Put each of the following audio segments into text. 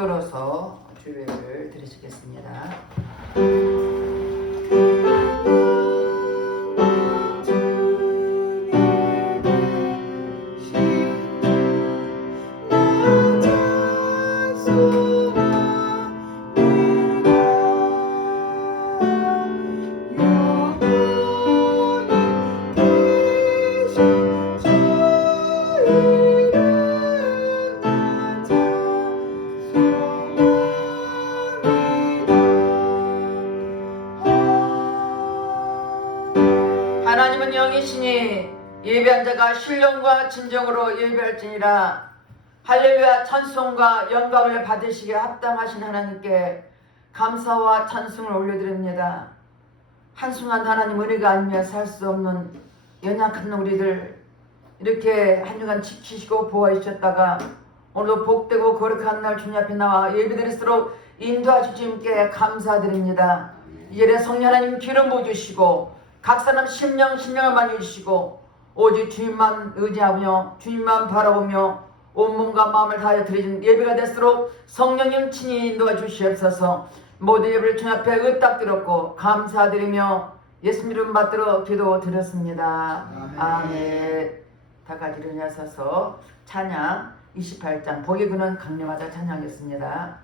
뜻들어서 주례를 드리시겠습니다. 하나님은 영이시니 예배한 자가 신령과 진정으로 예배할지니라. 할렐루야. 찬송과 영광을 받으시기에 합당하신 하나님께 감사와 찬송을 올려드립니다. 한순간 하나님 은혜가 아니면 살 수 없는 연약한 우리들 이렇게 한 주간 지키시고 보호해 주셨다가 오늘도 복되고 거룩한 날 주님 앞에 나와 예배드릴수록 인도하신 주님께 감사드립니다. 이제는 성령 하나님 기름 부어주시고 각 사람 심령을 만져주시고 오직 주님만 의지하며 주님만 바라보며 온몸과 마음을 다하여 드리는 예배가 될수록 성령님 친히 인도해 주시옵소서. 모든 예배를 주님 앞에 의탁드렸고 감사드리며 예수님 이름 받들어 기도드렸습니다. 아멘. 다 같이 일어나셔서 찬양 28장 복이 그는 강림하자 찬양하겠습니다.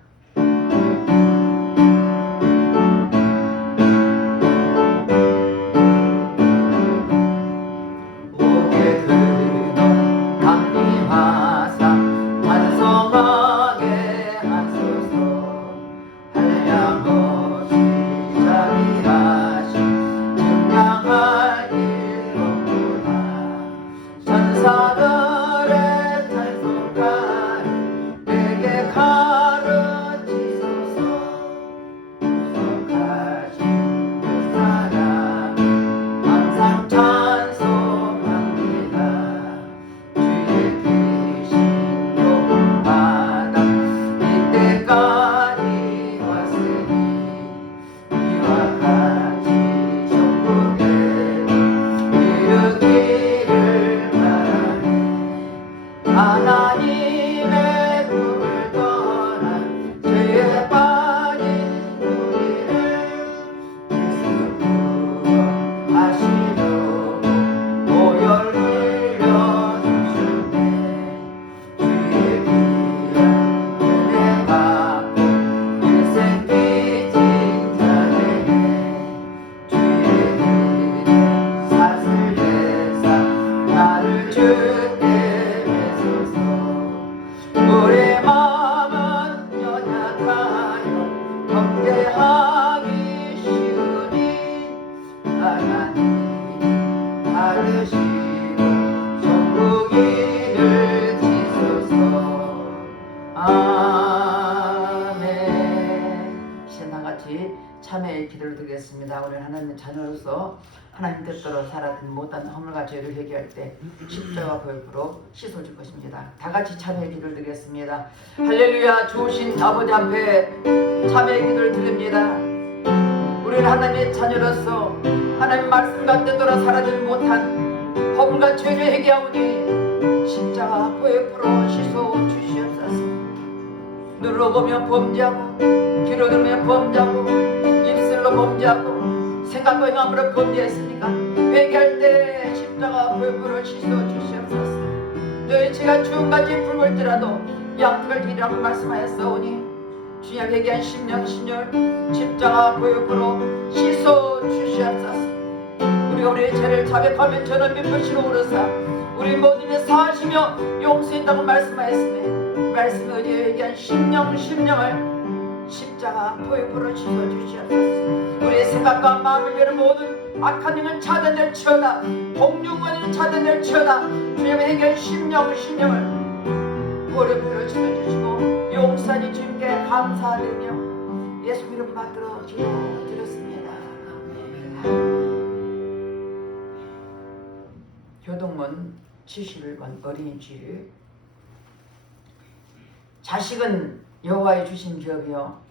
하나님의 꿈을 떠난 죄에 빠진 우리를 예수 구원하시려고 보혈 흘려주셨네. 주의 귀한 은혜 받고 일생 빚진 자 되네. 주의 은혜 사슬 대사 나를 주께 우리 마음은 연약하여 범죄하기 쉬우니 하나님 받으시고 천국 이를 지소서. 아멘. 이제 다같이 참회의 기도를 드리겠습니다. 우리 하나님의 자녀로서 하나님 뜻대로 살아든 못한 허물과 죄를 회개할 때 십자가 보혈로 씻어줄 것입니다. 다같이 참회의 기도를 드리겠습니다. 할렐루야. 좋으신 아버지 앞에 참회의 기도를 드립니다. 우리는 하나님의 자녀로서 하나님 말씀과 뜻대로 살아든 못한 허물과 죄를 회개하오니 십자가 보혈로 씻어 주시옵소서. 눈으로 보면 범죄하고 귀로 들으면 범죄하고 입술로 범죄하고 생각과 행함으로 범죄했으니까 회개할 때 십자가 보혈로 씻어 주시옵소서. 너희 죄가 주음같이 붉을지라도 양털 뒤라고 말씀하였사오니 주님 회개한 심령 신열 십자가 보혈로 씻어 주시옵소서. 우리가 우리의 죄를 자백하면 저는 미쁘시고 오르사 우리 모든 일 사하시며 용서한다고 말씀하였으니 말씀에 의지해 회개한 심령을 십자가 보혈로 씻어 주시옵소서. 우리의 생각과 마음을 여는 모든 악한 영은 차단될지어다. 복류원은 차단될지어다. 주님의 해결 심령을 보혈로 씻어주시고 용서하니 주님께 감사드리며 예수 이름 받들어 기도드렸습니다. 교동문 71번 어린이 주. 자식은 여호와의 주신 기업이요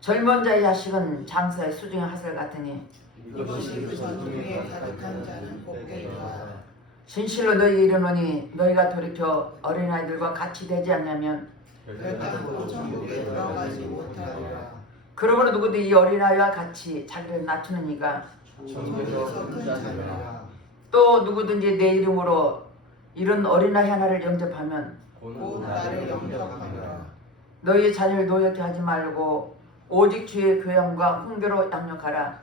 젊은 자의 자식은 장사의 수중의 하슬 같으니 이것이 전중에 가득한 자는 복되리라. 진실로 너희 이르노니 너희가 돌이켜 어린아이들과 같이 되지 않냐면 결단코 천국에 들어가지 못하리라. 그러므로 누구도 이 어린아이와 같이 자기를 낮추는 이가 천국에서 큰 자리라. 또 누구든지 내 이름으로 이런 어린아이 하나를 영접하면 곧 나를 영접하리라. 너희 자녀를 노엽게 하지 말고 오직 주의 교양과 훈계로 양육하라.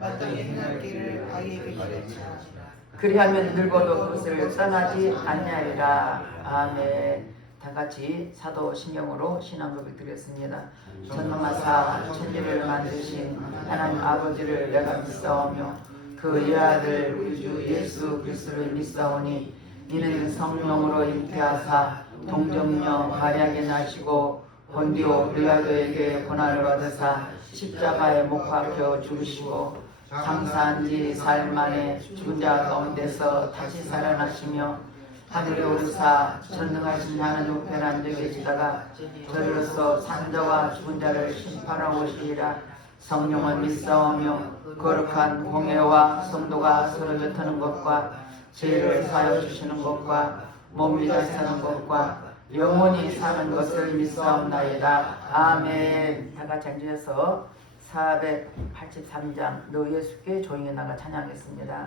마땅히 행할 길을 아이에게 가르치라. 그리하면 늙어도 그것을 떠나지 아니하리라. 아멘. 다 같이 사도신경으로 신앙고백 드렸습니다. 전능하사 천지를 만드신 하나님 아버지를 내가 믿사오며 그 외아들 우리 주 예수 그리스도를 믿사오니 이는 성령으로 잉태하사 동정녀 마리아에게 나시고 본디오 빌라도에게 고난을 받으사 십자가에 못 박혀 죽으시고 장사한 지 사흘 만에 죽은 자 가운데서 다시 살아나시며 하늘에 오르사 전능하신 하나님 우편에 앉아 계시다가 저리로서 산자와 죽은 자를 심판하고 오시리라. 성령은 믿사오며 거룩한 공회와 성도가 서로 곁하는 것과 죄를 사하여 주시는 것과 몸이 다시 사는 것과 영원히 사는 것을 믿사옵나이다. 아멘. 다 같이 앉으셔서 483장 너 예수께 조용히 나가 찬양하겠습니다.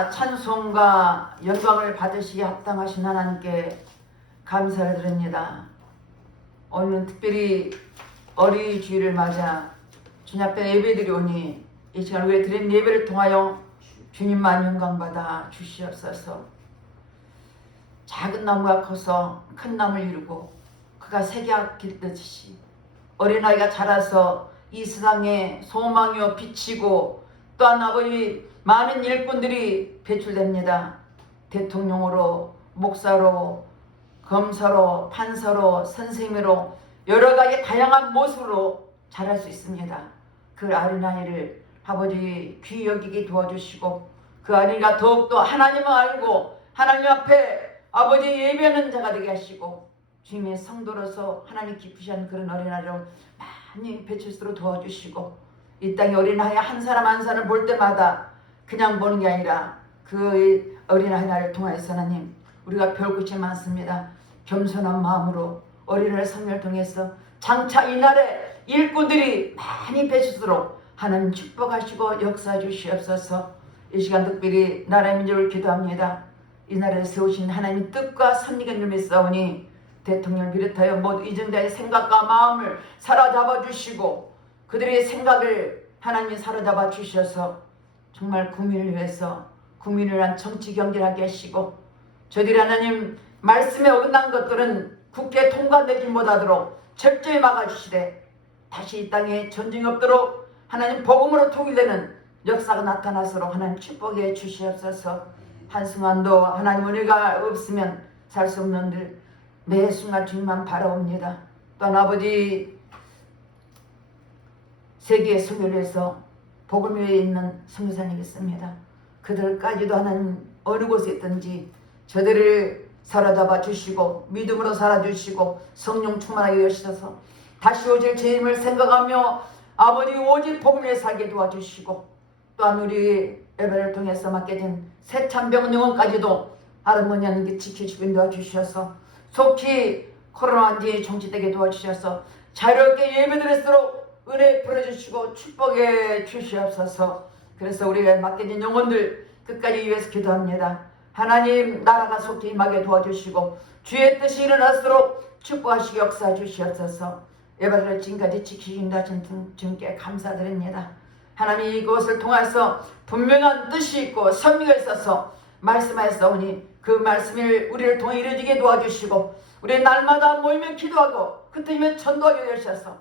날마다 찬송과 영광을 받으시기에 합당하신 하나님께 감사를 드립니다. 오늘은 특별히 어린이 주일을 맞아 주님 앞에 예배드리오니 이 시간 우리가 드린 예배를 통하여 주님만 영광받아 주시옵소서. 작은 나무가 커서 큰 나무를 이루고 그가 새겨 기르듯이 어린아이가 자라서 이 세상에 소망이요 비치고 또한 아버지 많은 일꾼들이 배출됩니다. 대통령으로, 목사로, 검사로, 판사로, 선생님으로 여러 가지 다양한 모습으로 자랄 수 있습니다. 그 어린아이를 아버지 귀히 여기게 도와주시고 그 어린이가 더욱더 하나님을 알고 하나님 앞에 아버지 예배하는 자가 되게 하시고 주님의 성도로서 하나님 기쁘시한 그런 어린아이를 많이 배출수로 도와주시고 이 땅의 어린아이 한 사람 한 사람을 볼 때마다 그냥 보는 게 아니라 그 어린아이를 통해서 하나님 우리가 배울 것이 많습니다. 겸손한 마음으로 어린아이 성령을 통해서 장차 이날에 일꾼들이 많이 배출수록 하나님 축복하시고 역사해 주시옵소서. 이 시간 특별히 나라의 민족을 기도합니다. 이 나라에 세우신 하나님의 뜻과 섭리가 이름에 싸우니 대통령을 비롯하여 모두 이정자의 생각과 마음을 사로잡아 주시고 그들의 생각을 하나님이 사로잡아 주셔서 정말 국민을 위해서 국민을 위한 정치 경제를 하게 하시고 저들이 하나님 말씀에 어긋난 것들은 국회 통과되지 못하도록 철저히 막아주시되 다시 이 땅에 전쟁이 없도록 하나님 복음으로 통일되는 역사가 나타나도록 하나님 축복해 주시옵소서. 한순간도 하나님 은혜가 없으면 살 수 없는 들 매 순간 주님만 바라옵니다. 또한 아버지 세계의 선교를 위해서 복음 위에 있는 선교사님이 있습니다. 그들까지도 하나님 어느 곳에 있든지 저들을 사로잡아 주시고 믿음으로 살아주시고 성령 충만하게 하셔서 다시 오실 주님을 생각하며 아버지 오직 복음을 살게 도와주시고 또한 우리 예배를 통해서 맡겨진 새 참병 영혼까지도 아름다운 하나님께 지키시고 인도하주셔서 속히 코로나 완전히 정치되게 도와주셔서 자유롭게 예배드릴수록 은혜 풀어주시고 축복해 주시옵소서. 그래서 우리가 맡겨진 영혼들 끝까지 위해서 기도합니다. 하나님 나라가 속히 임하게 도와주시고 주의 뜻이 일어날수록 축복하시고 역사해 주시옵소서. 예배를 지금까지 지키신다 하신 주님께 감사드립니다. 하나님 이것을 통해서 분명한 뜻이 있고 섭리가 있어서 말씀하였사오니 그 말씀을 우리를 통해 이루어지게 도와주시고 우리 날마다 모이면 기도하고 그때면 전도하게 되셔서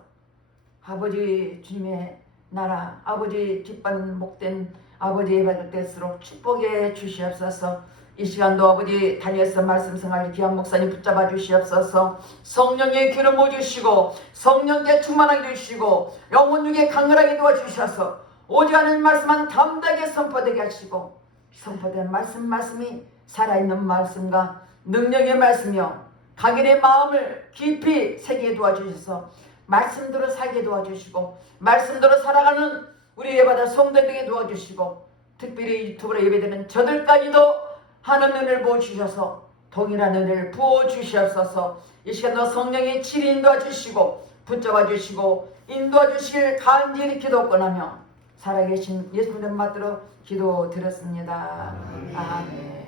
아버지 주님의 나라 아버지 기뻐하는 복된 아버지 예배를 때수록 축복해 주시옵소서. 이 시간도 아버지 달려서 말씀 생활 귀한 목사님 붙잡아 주시옵소서. 성령의 기름 부어주시고 성령께 충만하게 해주시고 영혼 중에 강건하게 도와주셔서 오직 하는 말씀만 담대하게 선포되게 하시고 선포된 말씀이 살아있는 말씀과 능력의 말씀이요 각인의 마음을 깊이 새기게 도와주셔서 말씀대로 살게 도와주시고 말씀대로 살아가는 우리 예배자 성도들에게 도와주시고 특별히 유튜브로 예배되는 저들까지도 하는 은혜를 부어주셔서 동일한 은혜를 부어주시옵소서. 이 시간도 성령의 칠 인도해주시고 붙잡아주시고 인도해주시길 간절히 기도권하며 살아계신 예수님을 받들어 기도드렸습니다. 아멘.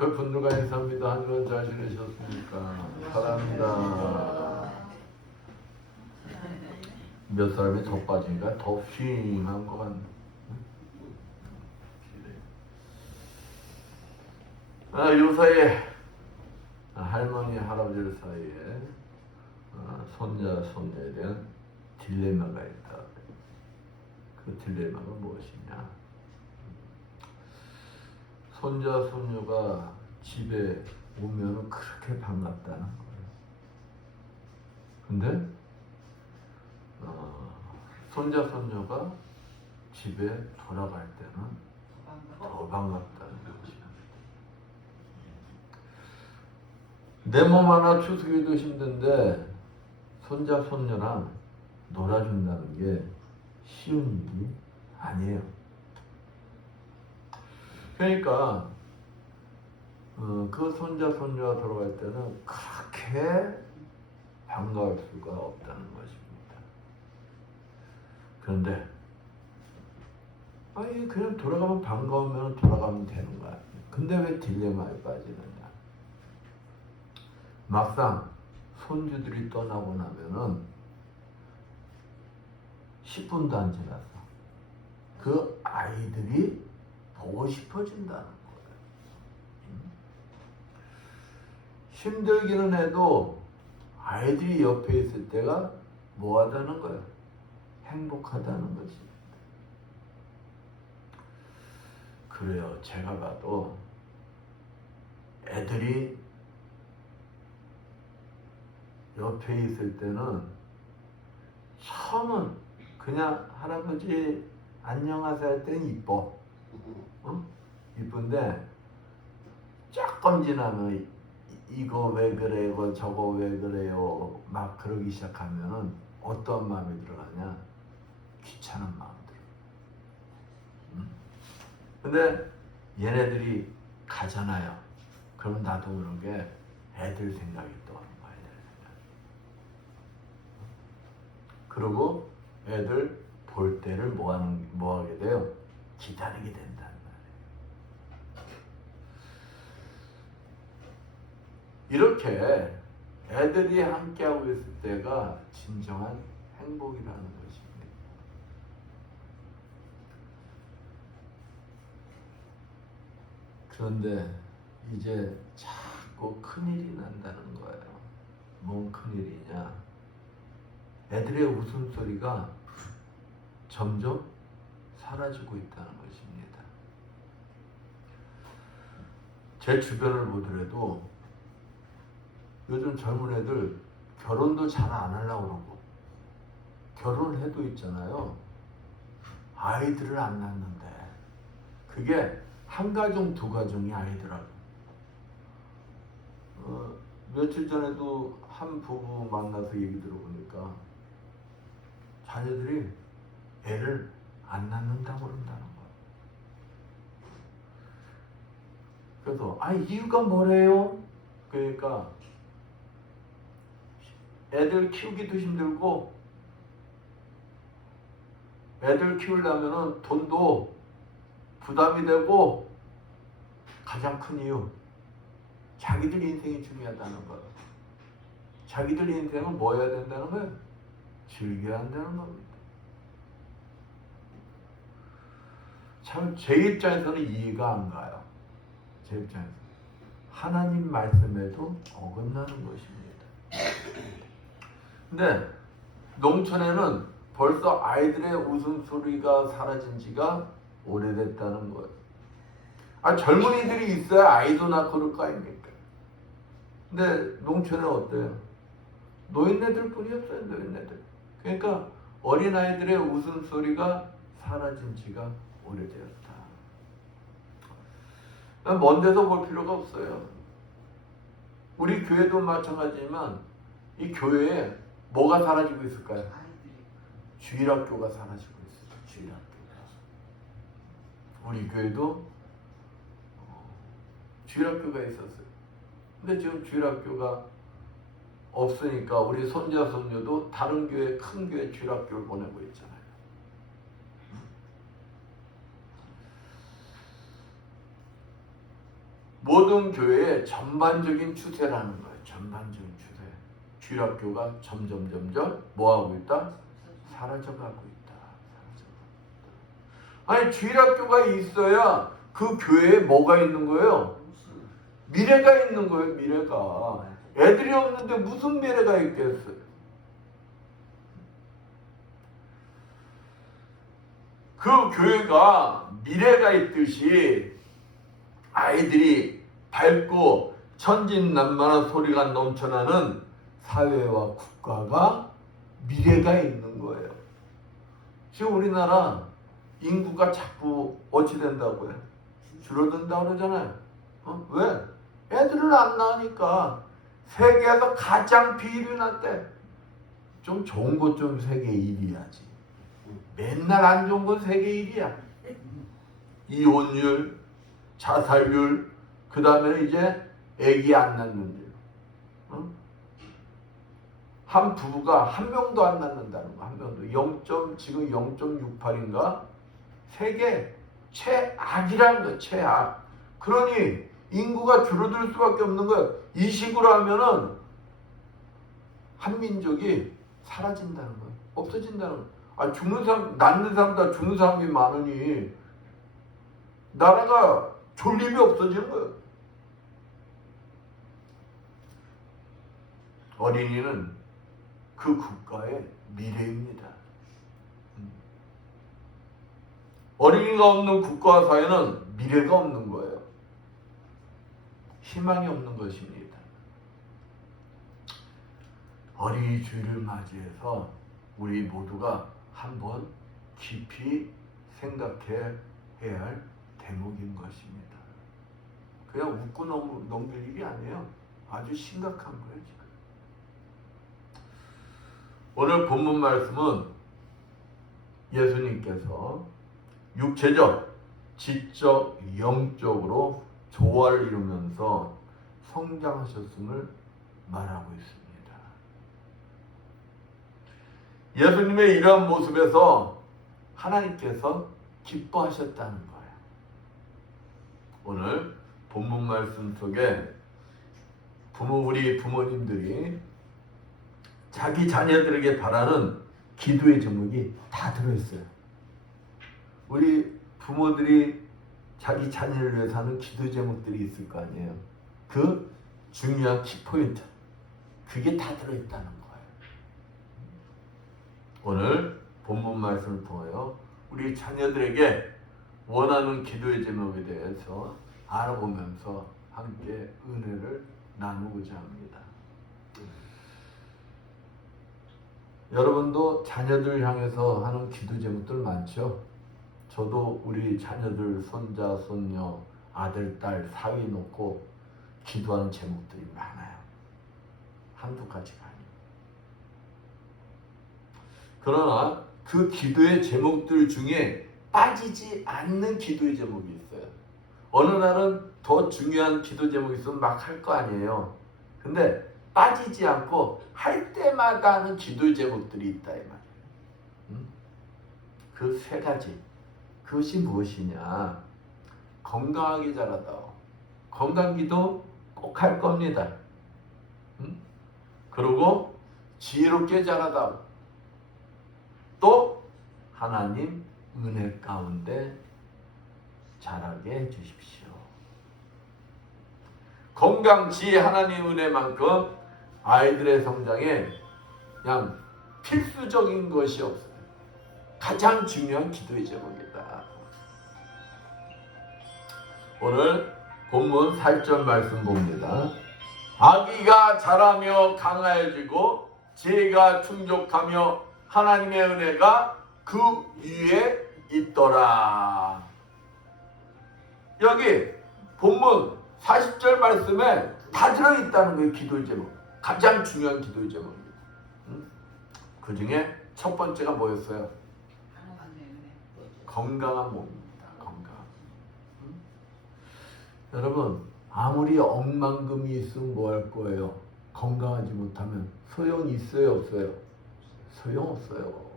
옆에 분들과 인사합니다. 한 주간 잘 지내셨습니까? 사랑합니다. 몇 사람이 더 빠지니까 더 싱한 것 같네. 요 사이에 할머니 할아버지 사이에 손자 손녀에 대한 딜레마가 있다. 그 딜레마가 무엇이냐? 손자 손녀가 집에 오면은 그렇게 반갑다는 거예요. 근데 손자 손녀가 집에 돌아갈 때는 더 반갑다는 것이야. 내 몸 하나 추스기도 힘든데 손자 손녀랑 놀아준다는 게 쉬운 일이 아니에요. 그러니까 그 손자 손녀가 돌아갈 때는 그렇게 반가울 수가 없다는 것입니다. 그런데 아니 그냥 돌아가면 반가우면 돌아가면 되는 거야. 근데 왜 딜레마에 빠지느냐? 막상 손주들이 떠나고 나면은 10분도 안 지났어. 그 아이들이 보고 싶어진다는 거예요. 힘들기는 해도 아이들이 옆에 있을 때가 뭐하다는 거예요? 행복하다는 거지. 그래요. 제가 봐도 애들이 옆에 있을 때는 처음은 그냥 할아버지 안녕하세요 할 때는 이뻐. 응? 이쁜데 조금 지나면 이거 왜 그래요 저거 왜 그래요 막 그러기 시작하면은 어떤 마음이 들어가냐? 귀찮은 마음 들어. 응? 근데 얘네들이 가잖아요. 그럼 나도 모르게 애들 생각이 떠오르는 거야. 애들 생각. 그리고 애들 볼 때를 뭐 하게 돼요? 기다리게 된다는 말이에요. 이렇게 애들이 함께하고 있을 때가 진정한 행복이라는 것입니다. 그런데 이제 자꾸 큰일이 난다는 거예요. 뭔 큰일이냐? 애들의 웃음소리가 점점 사라지고 있다는 것입니다. 제 주변을 보더라도 요즘 젊은 애들 결혼도 잘 안 하려고 그러고 결혼을 해도 있잖아요. 아이들을 안 낳는데 그게 한 가정 두 가정이 아이더라고. 며칠 전에도 한 부부 만나서 얘기 들어보니까 자녀들이 애를 안 낳는다고 그런다는 거야. 그래서 이유가 뭐래요? 그러니까 애들 키우기도 힘들고 애들 키우려면은 돈도 부담이 되고 가장 큰 이유 자기들 인생이 중요하다는 거예요. 자기들 인생은 뭐 해야 된다는 거예요? 즐겨야 한다는 겁니다. 참 제 입장에서는 이해가 안 가요. 제 입장에서 하나님 말씀에도 어긋나는 것입니다. 근데 농촌에는 벌써 아이들의 웃음소리가 사라진 지가 오래됐다는 거예요. 젊은이들이 있어야 아이도 낳고 그럴 거 아닙니까? 근데 농촌에 어때요? 노인네들 뿐이 없어요. 노인네들. 그러니까 어린아이들의 웃음소리가 사라진 지가 오래되었다. 먼 데서 볼 필요가 없어요. 우리 교회도 마찬가지지만 이 교회에 뭐가 사라지고 있을까요? 주일학교가 사라지고 있어요. 주일학교가. 우리 교회도 주일학교가 있었어요. 근데 지금 주일학교가 없으니까 우리 손자 손녀도 다른 교회 큰 교회 주일학교를 보내고 있잖아요. 모든 교회의 전반적인 추세라는 거예요. 전반적인 추세. 주일학교가 점점 뭐하고 있다? 사라져가고 있다. 아니 주일학교가 있어야 그 교회에 뭐가 있는 거예요? 미래가 있는 거예요. 미래가. 애들이 없는데 무슨 미래가 있겠어요? 그 교회가 미래가 있듯이 아이들이 밝고 천진난만한 소리가 넘쳐나는 사회와 국가가 미래가 있는 거예요. 지금 우리나라 인구가 자꾸 어찌 된다고요? 줄어든다고 그러잖아요. 왜? 애들을 안 낳으니까 세계에서 가장 비율이 낮대. 좀 좋은 것 좀 세계 1위야지. 맨날 안 좋은 건 세계 1위야. 이혼율, 자살률, 그 다음에 이제 애기 안 낳는 일. 응? 한 부부가 한 명도 안 낳는다는 거. 한 명도. 지금 0.68인가? 세계 최악이라는 거야. 최악. 그러니 인구가 줄어들 수밖에 없는 거야. 이 식으로 하면은 한민족이 사라진다는 거야. 없어진다는 거야. 아, 죽는 사람, 낳는 사람보다 죽는 사람이 많으니 나라가 존립이 없어지는 거야. 어린이는 그 국가의 미래입니다. 어린이가 없는 국가와 사회는 미래가 없는 거예요. 희망이 없는 것입니다. 어린이 주일을 맞이해서 우리 모두가 한번 깊이 생각해 해야 할 대목인 것입니다. 그냥 웃고 넘길 일이 아니에요. 아주 심각한 거예요, 지금. 오늘 본문 말씀은 예수님께서 육체적, 지적, 영적으로 조화를 이루면서 성장하셨음을 말하고 있습니다. 예수님의 이러한 모습에서 하나님께서 기뻐하셨다는 거예요. 오늘 본문 말씀 속에 우리 부모님들이 자기 자녀들에게 바라는 기도의 제목이 다 들어있어요. 우리 부모들이 자기 자녀를 위해서 하는 기도 제목들이 있을 거 아니에요. 그 중요한 키포인트, 그게 다 들어있다는 거예요. 오늘 본문 말씀을 통하여 우리 자녀들에게 원하는 기도의 제목에 대해서 알아보면서 함께 은혜를 나누고자 합니다. 여러분도 자녀들 향해서 하는 기도 제목들 많죠? 저도 우리 자녀들, 손자, 손녀, 아들, 딸, 사위 놓고 기도하는 제목들이 많아요. 한두 가지가 아니에요. 그러나 그 기도의 제목들 중에 빠지지 않는 기도의 제목이 있어요. 어느 날은 더 중요한 기도 제목이 있으면 막 할 거 아니에요. 근데 빠지지 않고 할 때마다 하는 기도의 제목들이 있다 이 말이에요. 그 세 가지. 그것이 무엇이냐? 건강하게 자라다오. 건강기도 꼭 할 겁니다. 그리고 지혜롭게 자라다오. 또 하나님 은혜 가운데 자라게 해주십시오. 건강, 지혜, 하나님 은혜만큼 아이들의 성장에 그냥 필수적인 것이 없어요. 가장 중요한 기도의 제목이다. 오늘 본문 8절 말씀 봅니다. 아기가 자라며 강하여지고 지혜가 충족하며 하나님의 은혜가 그 위에 있더라. 여기 본문 40절 말씀에 다 들어있다는 거예요. 기도의 제목. 가장 중요한 기도의 제목입니다. 그 중에 첫 번째가 뭐였어요? 건강한 몸입니다. 건강. 여러분, 아무리 억만금이 있으면 뭐 할 거예요? 건강하지 못하면 소용이 있어요, 없어요? 소용없어요.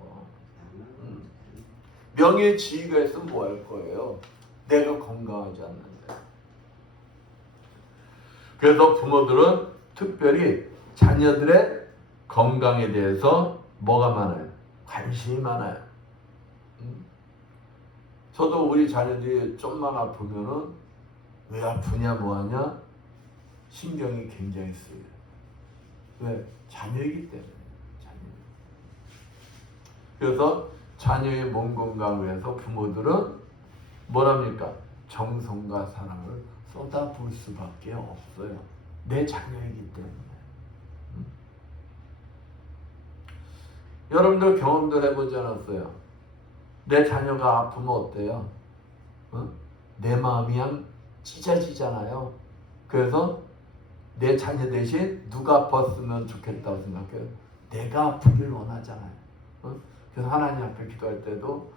명예 지위가 있으면 뭐 할 거예요? 내가 건강하지 않는데. 그래서 부모들은 특별히 자녀들의 건강에 대해서 뭐가 많아요? 관심이 많아요. 저도 우리 자녀들이 좀만 아프면은 왜 아프냐 뭐하냐 신경이 굉장히 쓰여요. 왜? 자녀이기 때문에. 그래서 자녀의 몸 건강을 위해서 부모들은 뭐랍니까? 정성과 사랑을 쏟아부을 수밖에 없어요. 내 자녀이기 때문에. 여러분들 경험들 해보지 않았어요? 내 자녀가 아프면 어때요? 내 마음이 그냥 찢어지잖아요. 그래서 내 자녀 대신 누가 아팠으면 좋겠다고 생각해요? 내가 아프길 원하잖아요. 그래서 하나님 앞에 기도할 때도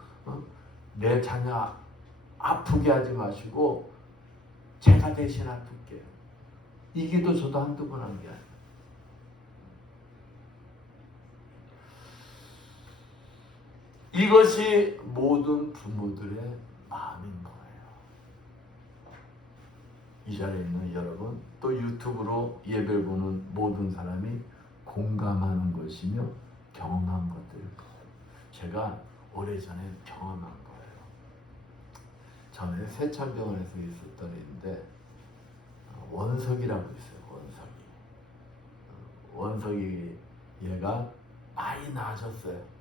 내 자녀 아프게 하지 마시고 제가 대신 아플게요. 이 기도 저도 한두 번 한 게 아니에요. 이것이 모든 부모들의 마음인 거예요. 이 자리에 있는 여러분, 또 유튜브로 예배를 보는 모든 사람이 공감하는 것이며 경험한 것들일 거예요. 제가 오래전에 경험한 거예요. 전에 세천병원에서 있었던 애인데 원석이라고 있어요. 원석이 얘가 많이 나아졌어요.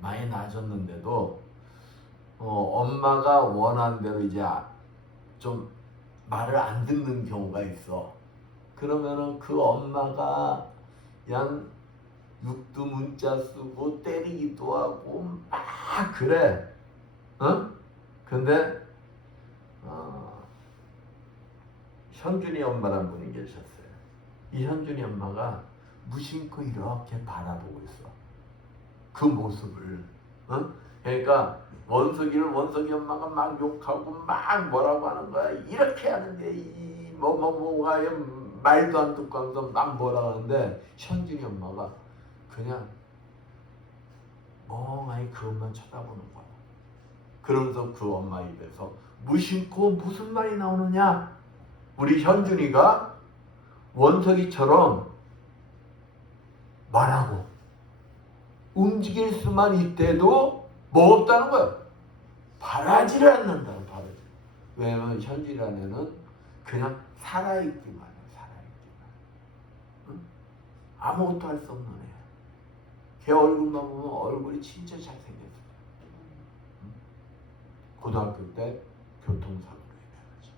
많이 나아졌는데도 엄마가 원하는 대로 이제 좀 말을 안 듣는 경우가 있어. 그러면은 그 엄마가 그냥 육두 문자 쓰고 때리기도 하고 막 그래. 근데 현준이 엄마란 분이 계셨어요. 이 현준이 엄마가 무심코 이렇게 바라보고 있어. 그 모습을. 그러니까 원석이 엄마가 막 욕하고 막 뭐라고 하는 거야. 이렇게 하는데 이 뭐가 말도 안 듣고 하면서 막 뭐라 하는데 현준이 엄마가 그냥 멍하니 그것만 쳐다보는 거야. 그러면서 그 엄마 입에서 무심코 무슨 말이 나오느냐? 우리 현준이가 원석이처럼 말하고 움직일 수만 있대도 뭐 없다는 거야. 바라지를 않는다는 바라지. 왜냐면 현준이라는 애는 그냥 살아있기만 해. 응? 아무것도 할 수 없는 애. 걔 얼굴만 보면 얼굴이 진짜 잘생겼어. 응? 고등학교 때 교통사고로 인해가지고.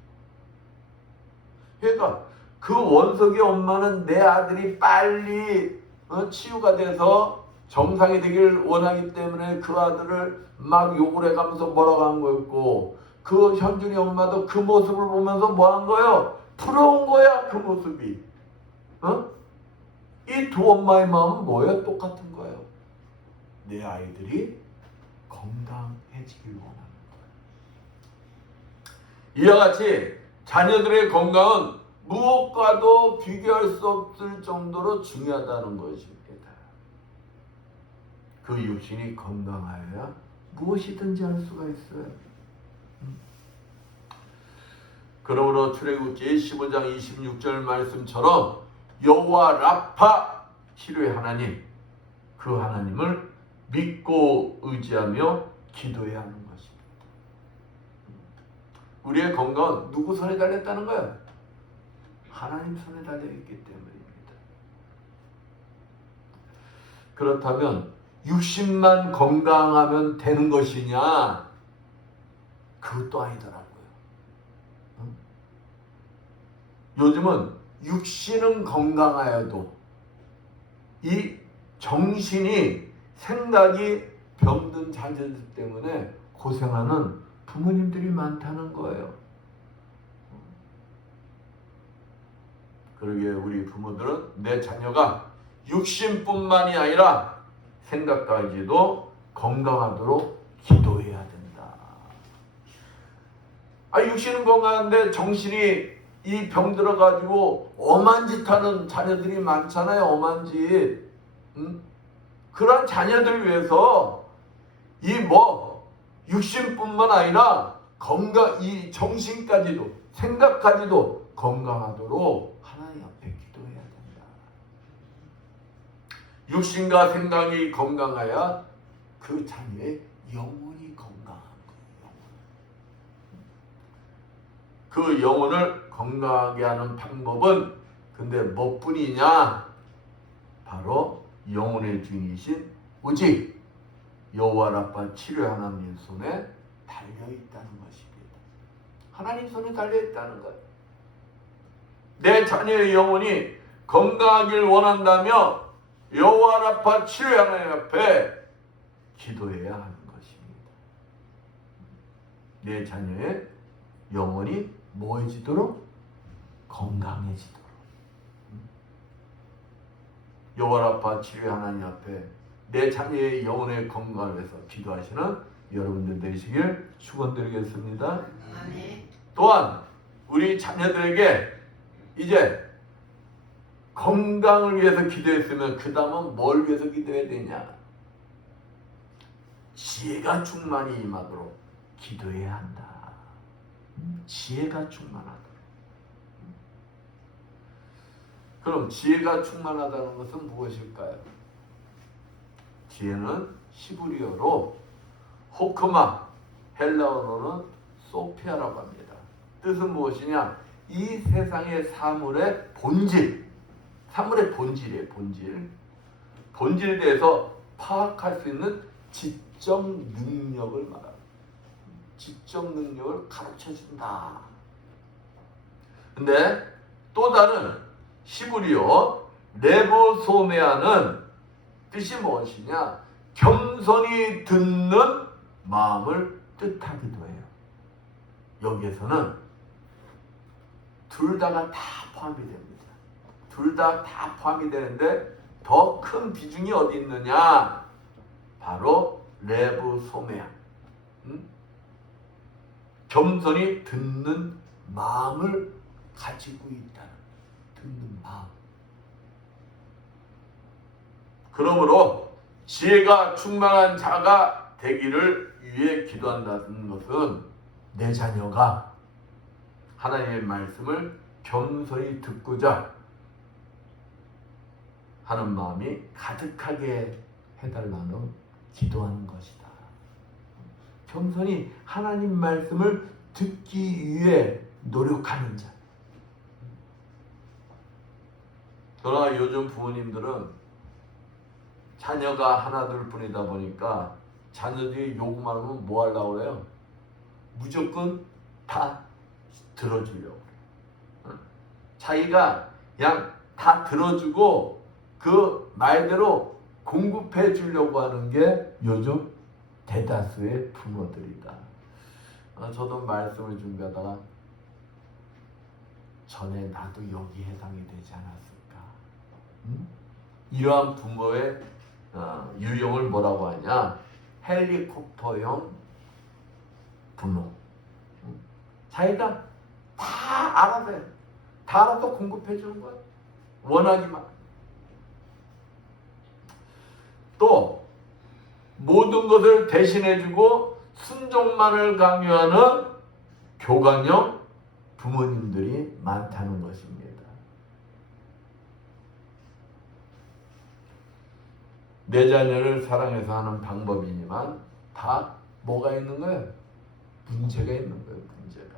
그러니까 그 원석이 엄마는 내 아들이 빨리 치유가 돼서 정상이 되길 원하기 때문에 그 아들을 막 욕을 해가면서 뭐라고 한 거였고, 그 현준이 엄마도 그 모습을 보면서 뭐 한 거예요? 부러운 거야, 그 모습이. 이 두 엄마의 마음은 뭐예요? 똑같은 거예요. 내 아이들이 건강해지길 원하는 거예요. 이와 같이 자녀들의 건강은 무엇과도 비교할 수 없을 정도로 중요하다는 것입니다. 그 육신이 건강하여야 무엇이든지 할 수가 있어요. 그러므로 출애굽기 15장 26절 말씀처럼 여호와 라파 치료의 하나님, 그 하나님을 믿고 의지하며 기도해야 하는 것입니다. 우리의 건강은 누구 손에 달렸다는 거예요? 하나님 손에 달려있기 때문입니다. 그렇다면 육신만 건강하면 되는 것이냐? 그것도 아니더라고요. 요즘은 육신은 건강하여도 이 정신이, 생각이 병든 자녀들 때문에 고생하는 부모님들이 많다는 거예요. 그러기에 우리 부모들은 내 자녀가 육신뿐만이 아니라 생각까지도 건강하도록 기도해야 된다. 육신은 건강한데 정신이 이 병 들어가지고 엄한 짓 하는 자녀들이 많잖아요. 엄한 짓. 그런 자녀들 위해서 육신뿐만 아니라 이 정신까지도, 생각까지도 건강하도록 하나님 앞에 기도해야 된다. 육신과 생각이 건강해야 그 자녀의 영혼이 건강한 거예요. 그 영혼을 건강하게 하는 방법은 근데 뭐뿐이냐? 바로 영혼의 주인이신 오직 여호와 라파 치료 하나님 손에 달려있다는 것입니다. 하나님 손에 달려있다는 거예요. 내 자녀의 영혼이 건강하길 원한다면 여호와 라파 치료 하나님 앞에 기도해야 하는 것입니다. 내 자녀의 영혼이 뭐해지도록? 건강해지도록. 여호와 치료의 하나님 앞에 내 자녀의 영혼의 건강을 위해서 기도하시는 여러분들 되시길 축원드리겠습니다. 아멘. 또한 우리 자녀들에게 이제 건강을 위해서 기도했으면 그 다음은 뭘 위해서 기도해야 되냐? 지혜가 충만히 임하도록 기도해야 한다. 지혜가 충만하다. 그럼 지혜가 충만하다는 것은 무엇일까요? 지혜는 히브리어로 호크마, 헬라어로는 소피아라고 합니다. 뜻은 무엇이냐? 이 세상의 사물의 본질, 사물의 본질이에요. 본질에 대해서 파악할 수 있는 지적 능력을 말합니다. 지적 능력을 가르쳐준다. 근데 또 다른 히브리어 레보소메아는 뜻이 무엇이냐? 겸손히 듣는 마음을 뜻하기도 해요. 여기에서는 둘 다가 다 포함이 됩니다. 둘 다 포함이 되는데 더 큰 비중이 어디 있느냐? 바로 레보소메아. 겸손히 듣는 마음을 가지고 있다는, 듣는 마음. 그러므로 지혜가 충만한 자가 되기를 위해 기도한다는 것은 내 자녀가 하나님의 말씀을 겸손히 듣고자 하는 마음이 가득하게 해달라는 기도하는 것이다. 겸손히 하나님 말씀을 듣기 위해 노력하는 자. 그러나 요즘 부모님들은 자녀가 하나 둘 뿐이다 보니까 자녀들이 요구만 하면 뭐 하려고 그래요? 무조건 다 들어주려고 그래요. 자기가 그냥 다 들어주고 그 말대로 공급해 주려고 하는 게 요즘 대다수의 부모들이다. 저도 말씀을 준비하다가 전에 나도 여기 해당이 되지 않았을까? 이러한 부모의 유형을 뭐라고 하냐? 헬리콥터형 부모. 자기가 다 알아서 해. 다 알아서 공급해 주는 거야. 원하기만. 또 모든 것을 대신해주고 순종만을 강요하는 교광형 부모님들이 많다는 것입니다. 내 자녀를 사랑해서 하는 방법이지만 다 뭐가 있는 거예요? 문제가 있는 거예요. 문제가.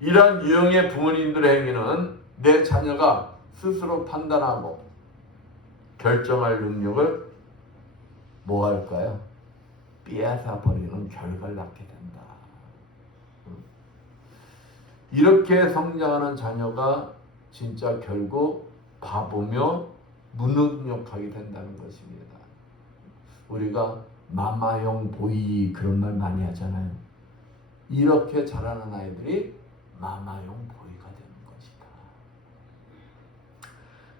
이러한 유형의 부모님들의 행위는 내 자녀가 스스로 판단하고 결정할 능력을 뭐 할까요? 빼앗아 버리는 결과를 낳게 된다. 이렇게 성장하는 자녀가 진짜 결국 바보며 무능력하게 된다는 것입니다. 우리가 마마형 보이 그런 말 많이 하잖아요. 이렇게 자라는 아이들이 마마형 보이가 되는 것이다.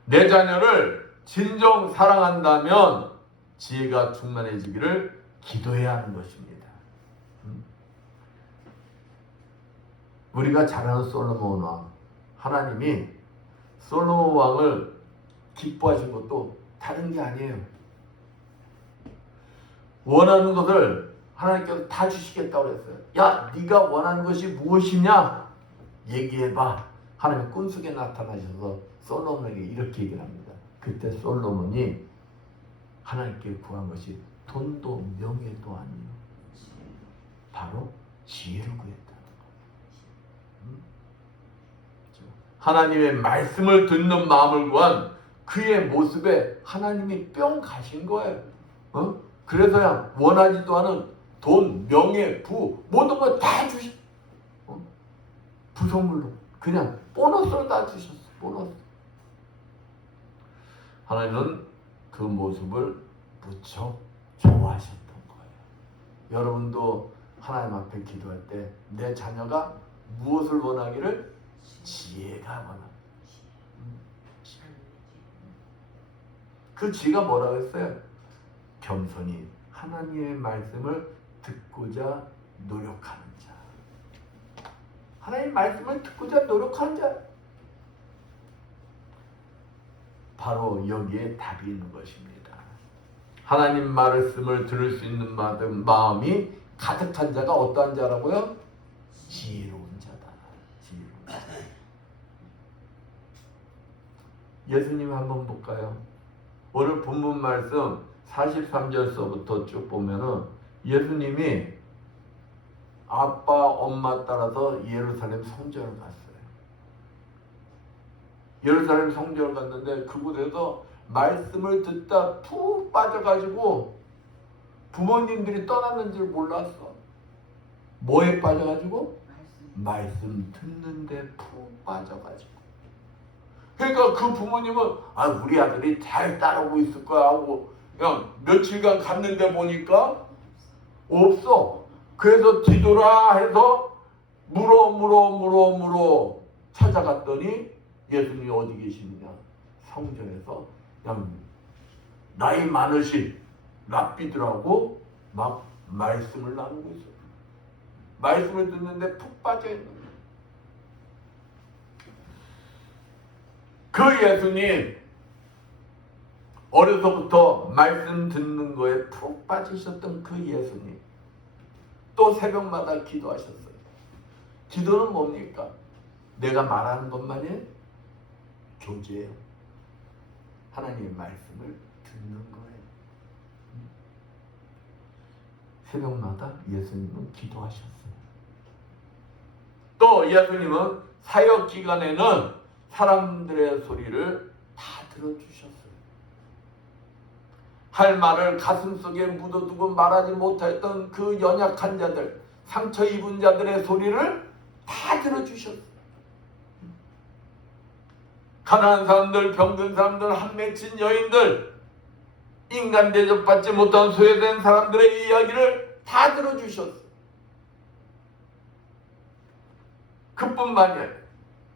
내 자녀를 진정 사랑한다면 지혜가 충만해지기를 기도해야 하는 것입니다. 우리가 잘 아는 솔로몬 왕, 하나님이 솔로몬 왕을 기뻐하신 것도 다른 게 아니에요. 원하는 것을 하나님께서 다 주시겠다고 그랬어요. 야, 네가 원하는 것이 무엇이냐? 얘기해봐. 하나님 꿈속에 나타나셔서 솔로몬에게 이렇게 얘기를 합니다. 그때 솔로몬이 하나님께 구한 것이 돈도 명예도 아니요, 바로 지혜를 구했다는 거예요. 하나님의 말씀을 듣는 마음을 구한 그의 모습에 하나님이 뿅 가신 거예요. 그래서야 원하지도 않은 돈, 명예, 부 모든 걸 다 주시. 부선물로 그냥 보너스로 다 주셨어. 보너스. 하나님은 그 모습을 무척 좋아하셨던 거예요. 여러분도 하나님 앞에 기도할 때 내 자녀가 무엇을 원하기를? 지혜가 원합니다. 그 지가 뭐라고 했어요? 겸손히 하나님의 말씀을 듣고자 노력하는 자. 하나님의 말씀을 듣고자 노력하는 자. 바로 여기에 답이 있는 것입니다. 하나님 말씀을 들을 수 있는 마음이 가득한 자가 어떠한 자라고요? 지혜로운 자다. 지혜로운 자. 예수님 한번 볼까요? 오늘 본문 말씀 43절서부터 쭉 보면은 예수님이 아빠, 엄마 따라서 예루살렘 성전을 갔어요. 예루살렘 성전을 갔는데 그곳에서 말씀을 듣다 푹 빠져가지고 부모님들이 떠났는 줄 몰랐어. 뭐에 빠져가지고? 말씀 듣는데 푹 빠져가지고. 그러니까 그 부모님은 우리 아들이 잘 따르고 있을 거야 하고 그냥 며칠간 갔는데 보니까 없어. 그래서 뒤돌아 해서 물어 찾아갔더니 예수님이 어디 계시느냐? 성전에서 그냥 나이 많으신 랍비들하고 막 말씀을 나누고 있어요. 말씀을 듣는데 푹 빠져있는 거예요. 그 예수님 어려서부터 말씀 듣는 거에 푹 빠지셨던 그 예수님 또 새벽마다 기도하셨어요. 기도는 뭡니까? 내가 말하는 것만이 교제예요. 하나님의 말씀을 듣는 거예요. 새벽마다 예수님은 기도하셨어요. 또 예수님은 사역 기간에는 사람들의 소리를 다 들어주셨어요. 할 말을 가슴속에 묻어두고 말하지 못했던 그 연약한 자들, 상처 입은 자들의 소리를 다 들어주셨어요. 가난한 사람들, 병든 사람들, 한 맺힌 여인들, 인간 대접받지 못한 소외된 사람들의 이야기를 다 들어주셨어요. 그뿐만이 아니라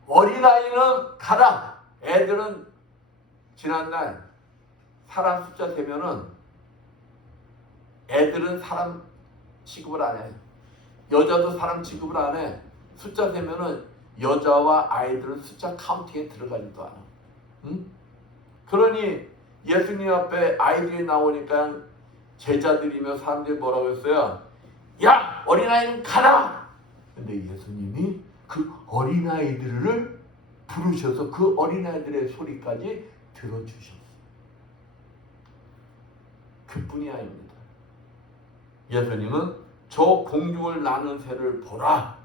어린아이는 가라. 애들은 지난날 사람 숫자 세면은 애들은 사람 취급을 안 해. 여자도 사람 취급을 안 해. 숫자 세면은 여자와 아이들은 숫자 카운팅에 들어가지도 않아. 응? 그러니 예수님 앞에 아이들이 나오니까 제자들이며 사람들이 뭐라고 했어요? 야! 어린아이는 가라! 근데 예수님이 그 어린아이들을 부르셔서 그 어린아이들의 소리까지 들어주셨어요. 그뿐이 아닙니다. 예수님은 저 공중을 나는 새를 보라.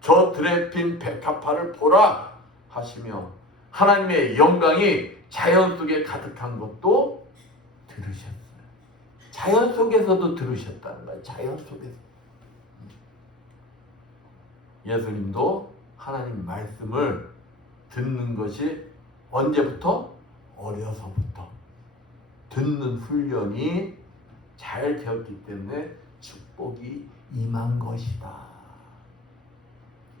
저 들에 핀 백합화를 보라 하시며 하나님의 영광이 자연 속에 가득한 것도 들으셨어요. 자연 속에서도 들으셨다는 거예요. 자연 속에서. 예수님도 하나님 말씀을 듣는 것이 언제부터? 어려서부터 듣는 훈련이 잘 되었기 때문에 축복이 임한 것이다.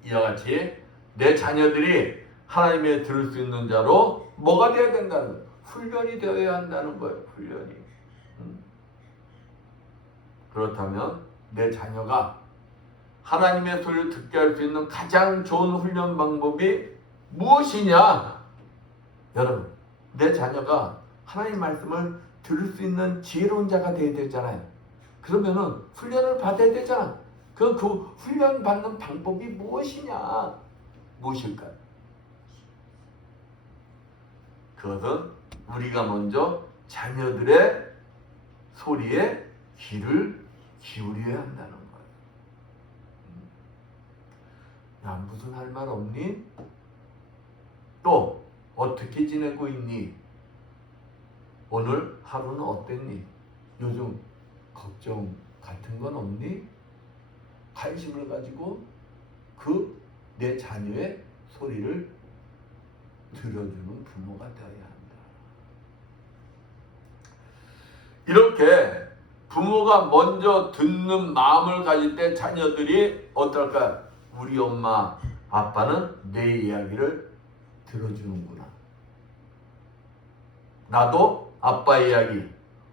이와 같이 내 자녀들이 하나님의 들을 수 있는 자로 뭐가 되어야 된다는 거예요? 훈련이 되어야 한다는 거예요. 훈련이. 그렇다면 내 자녀가 하나님의 소리를 듣게 할 수 있는 가장 좋은 훈련 방법이 무엇이냐? 여러분, 내 자녀가 하나님 말씀을 들을 수 있는 지혜로운 자가 되어야 되잖아요. 그러면은 훈련을 받아야 되잖아. 그 훈련 받는 방법이 무엇이냐? 무엇일까요? 그것은 우리가 먼저 자녀들의 소리에 귀를 기울여야 한다는 거예요. 야, 무슨 할 말 없니? 또 어떻게 지내고 있니? 오늘 하루는 어땠니? 요즘 걱정 같은 건 없니? 관심을 가지고 그 내 자녀의 소리를 들어주는 부모가 되어야 한다. 이렇게 부모가 먼저 듣는 마음을 가질 때 자녀들이 어떨까? 우리 엄마, 아빠는 내 이야기를 들어주는구나. 나도 아빠 이야기,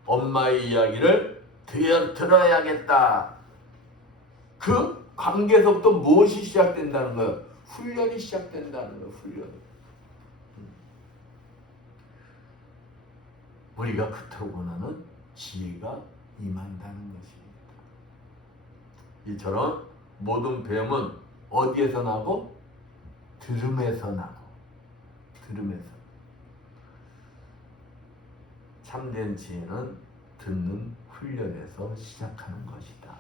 엄마의 이야기를 들어야겠다. 그 관계에서부터 무엇이 시작된다는 거예요? 훈련이 시작된다는 거예요. 훈련. 우리가 그토록 원하는 지혜가 임한다는 것입니다. 이처럼 모든 배움은 어디에서 나고? 들음에서 나고. 들음에서. 참된 지혜는 듣는 훈련에서 시작하는 것이다.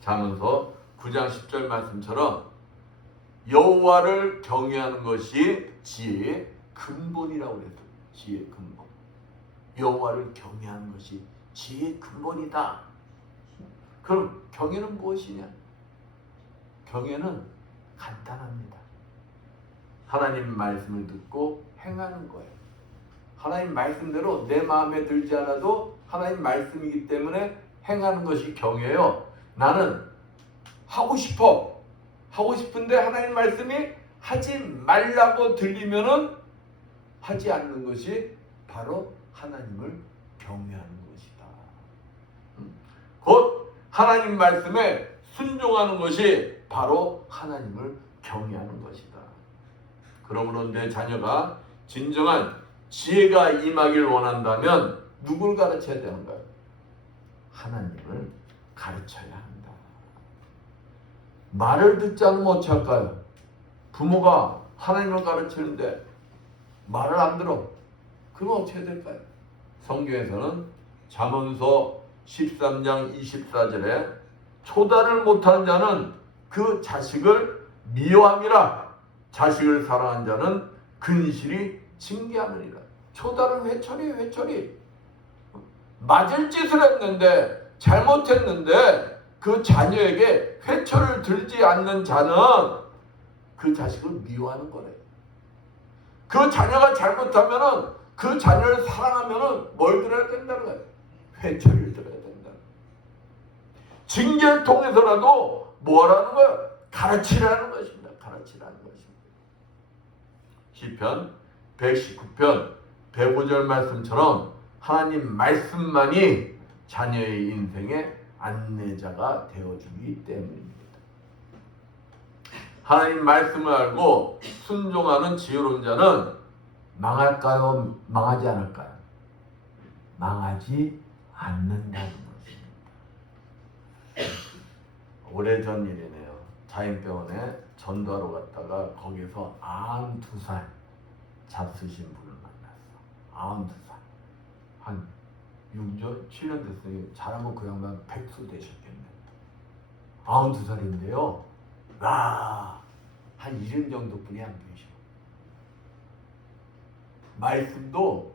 잠언서 9장 10절 말씀처럼 여호와를 경외하는 것이 지혜의 근본이라고 그랬어요. 지혜의 근본. 여호와를 경외하는 것이 지혜의 근본이다. 그럼 경외는 무엇이냐? 경외는 간단합니다. 하나님 말씀을 듣고 행하는 거예요. 하나님 말씀대로 내 마음에 들지 않아도 하나님 말씀이기 때문에 행하는 것이 경외예요. 나는 하고 싶어. 하고 싶은데 하나님 말씀이 하지 말라고 들리면은 하지 않는 것이 바로 하나님을 경외하는 것이다. 곧 하나님 말씀에 순종하는 것이 바로 하나님을 경외하는 것이다. 그러므로 내 자녀가 진정한 지혜가 임하길 원한다면 누굴 가르쳐야 되는가요? 하나님을 가르쳐야 한다. 말을 듣지 않으면 어찌할까요? 부모가 하나님을 가르치는데 말을 안 들어. 그럼 어떻게 될까요? 성경에서는 잠언서 13장 24절에 초단을 못하는 자는 그 자식을 미워함이라. 자식을 사랑한 자는 근실이 징계하느니라. 초단은 회초리. 맞을 짓을 했는데 잘못했는데 그 자녀에게 회초를 들지 않는 자는 그 자식을 미워하는 거래요. 그 자녀가 잘못하면은 그 자녀를 사랑하면은 뭘 들어야 된다는 거예요? 회초리를 들어야 된다. 징계를 통해서라도 뭐라는 거예요? 가르치라는 것입니다. 가르치라는 것입니다. 시편 119편 105절 말씀처럼 하나님 말씀만이 자녀의 인생의 안내자가 되어주기 때문입니다. 하나님 말씀을 알고 순종하는 지혜로운 자는 망할까요? 망하지 않을까요? 망하지 않는다는 것입니다. 오래전 일이네요. 자인병원에 전도하러 갔다가 거기서 92살 잡수신 분을 만났어. 92살. 한 6년, 7년 됐으니 잘하면 그 양반 백수 되셨겠네. 92살인데요. 와, 한 1년 정도뿐이 안 계셔. 말씀도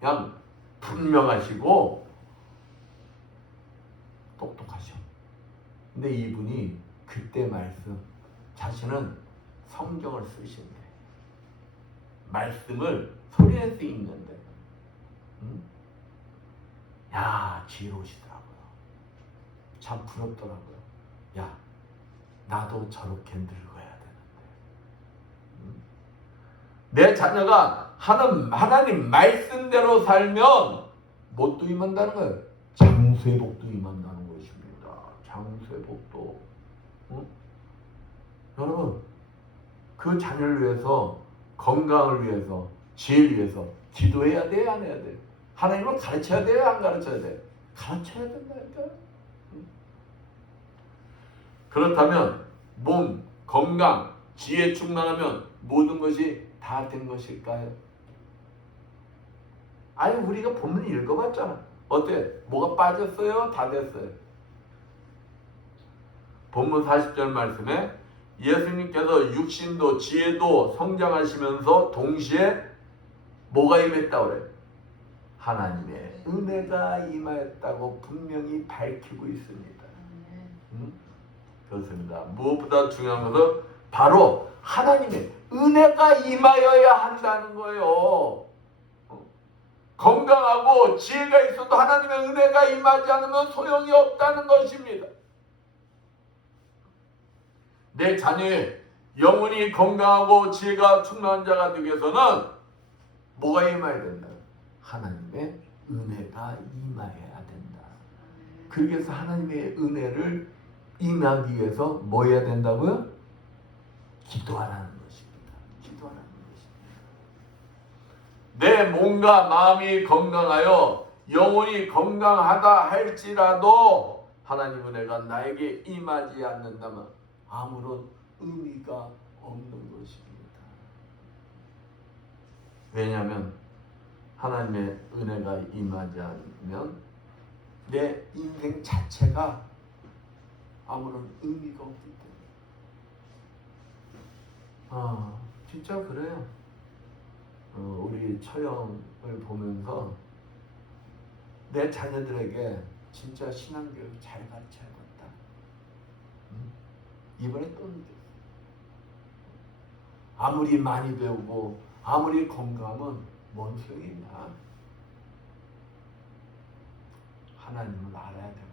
그냥 분명하시고 똑똑하셔. 근데 이분이 그때 말씀, 자신은 성경을 쓰신대. 말씀을 소리내서 읽는데, 야, 지혜로우시더라고요. 참 부럽더라고요. 야, 나도 저렇게 늙어야 되는데. 내 자녀가 하나님 말씀대로 살면 뭣도 임한다는 거예요? 장수의 복도 임한다는 것입니다. 장수의 복도. 여러분, 그 자녀를 위해서, 건강을 위해서, 지혜를 위해서 기도해야 돼, 안 해야 돼? 하나님을 가르쳐야 돼요, 안 가르쳐야 돼? 가르쳐야 된다니까요. 그렇다면 몸, 건강, 지혜 충만하면 모든 것이 다 된 것일까요? 아니, 우리가 본문 읽어봤잖아. 어때? 뭐가 빠졌어요? 다 됐어요. 본문 40절 말씀에 예수님께서 육신도 지혜도 성장하시면서 동시에 뭐가 임했다고 그래? 하나님의 은혜가 임하였다고 분명히 밝히고 있습니다. 그렇습니다. 무엇보다 중요한 것은 바로 하나님의 은혜가 임하여야 한다는 거예요. 건강하고 지혜가 있어도 하나님의 은혜가 임하지 않으면 소용이 없다는 것입니다. 내 자녀의 영혼이 건강하고 지혜가 충만한 자가 되기 위해서는 뭐가 임해야 된다? 하나님의 은혜가 임하여야 된다. 그래서 하나님의 은혜를 임하기 위해서 뭐 해야 된다고요? 기도하라는 것입니다. 기도하라는 것입니다. 내 몸과 마음이 건강하여 영혼이 건강하다 할지라도 하나님 은혜가 나에게 임하지 않는다면 아무런 의미가 없는 것입니다. 왜냐하면 하나님의 은혜가 임하지 않으면 내 인생 자체가 아무런 의미가 없기 때문에. 진짜 그래요. 우리 처형을 보면서 내 자녀들에게 진짜 신앙교육 잘 가르쳐야겠다. 이번에 또 느꼈어요. 아무리 많이 배우고 아무리 건강하면 뭔 소용이 있나? 하나님을 알아야 되고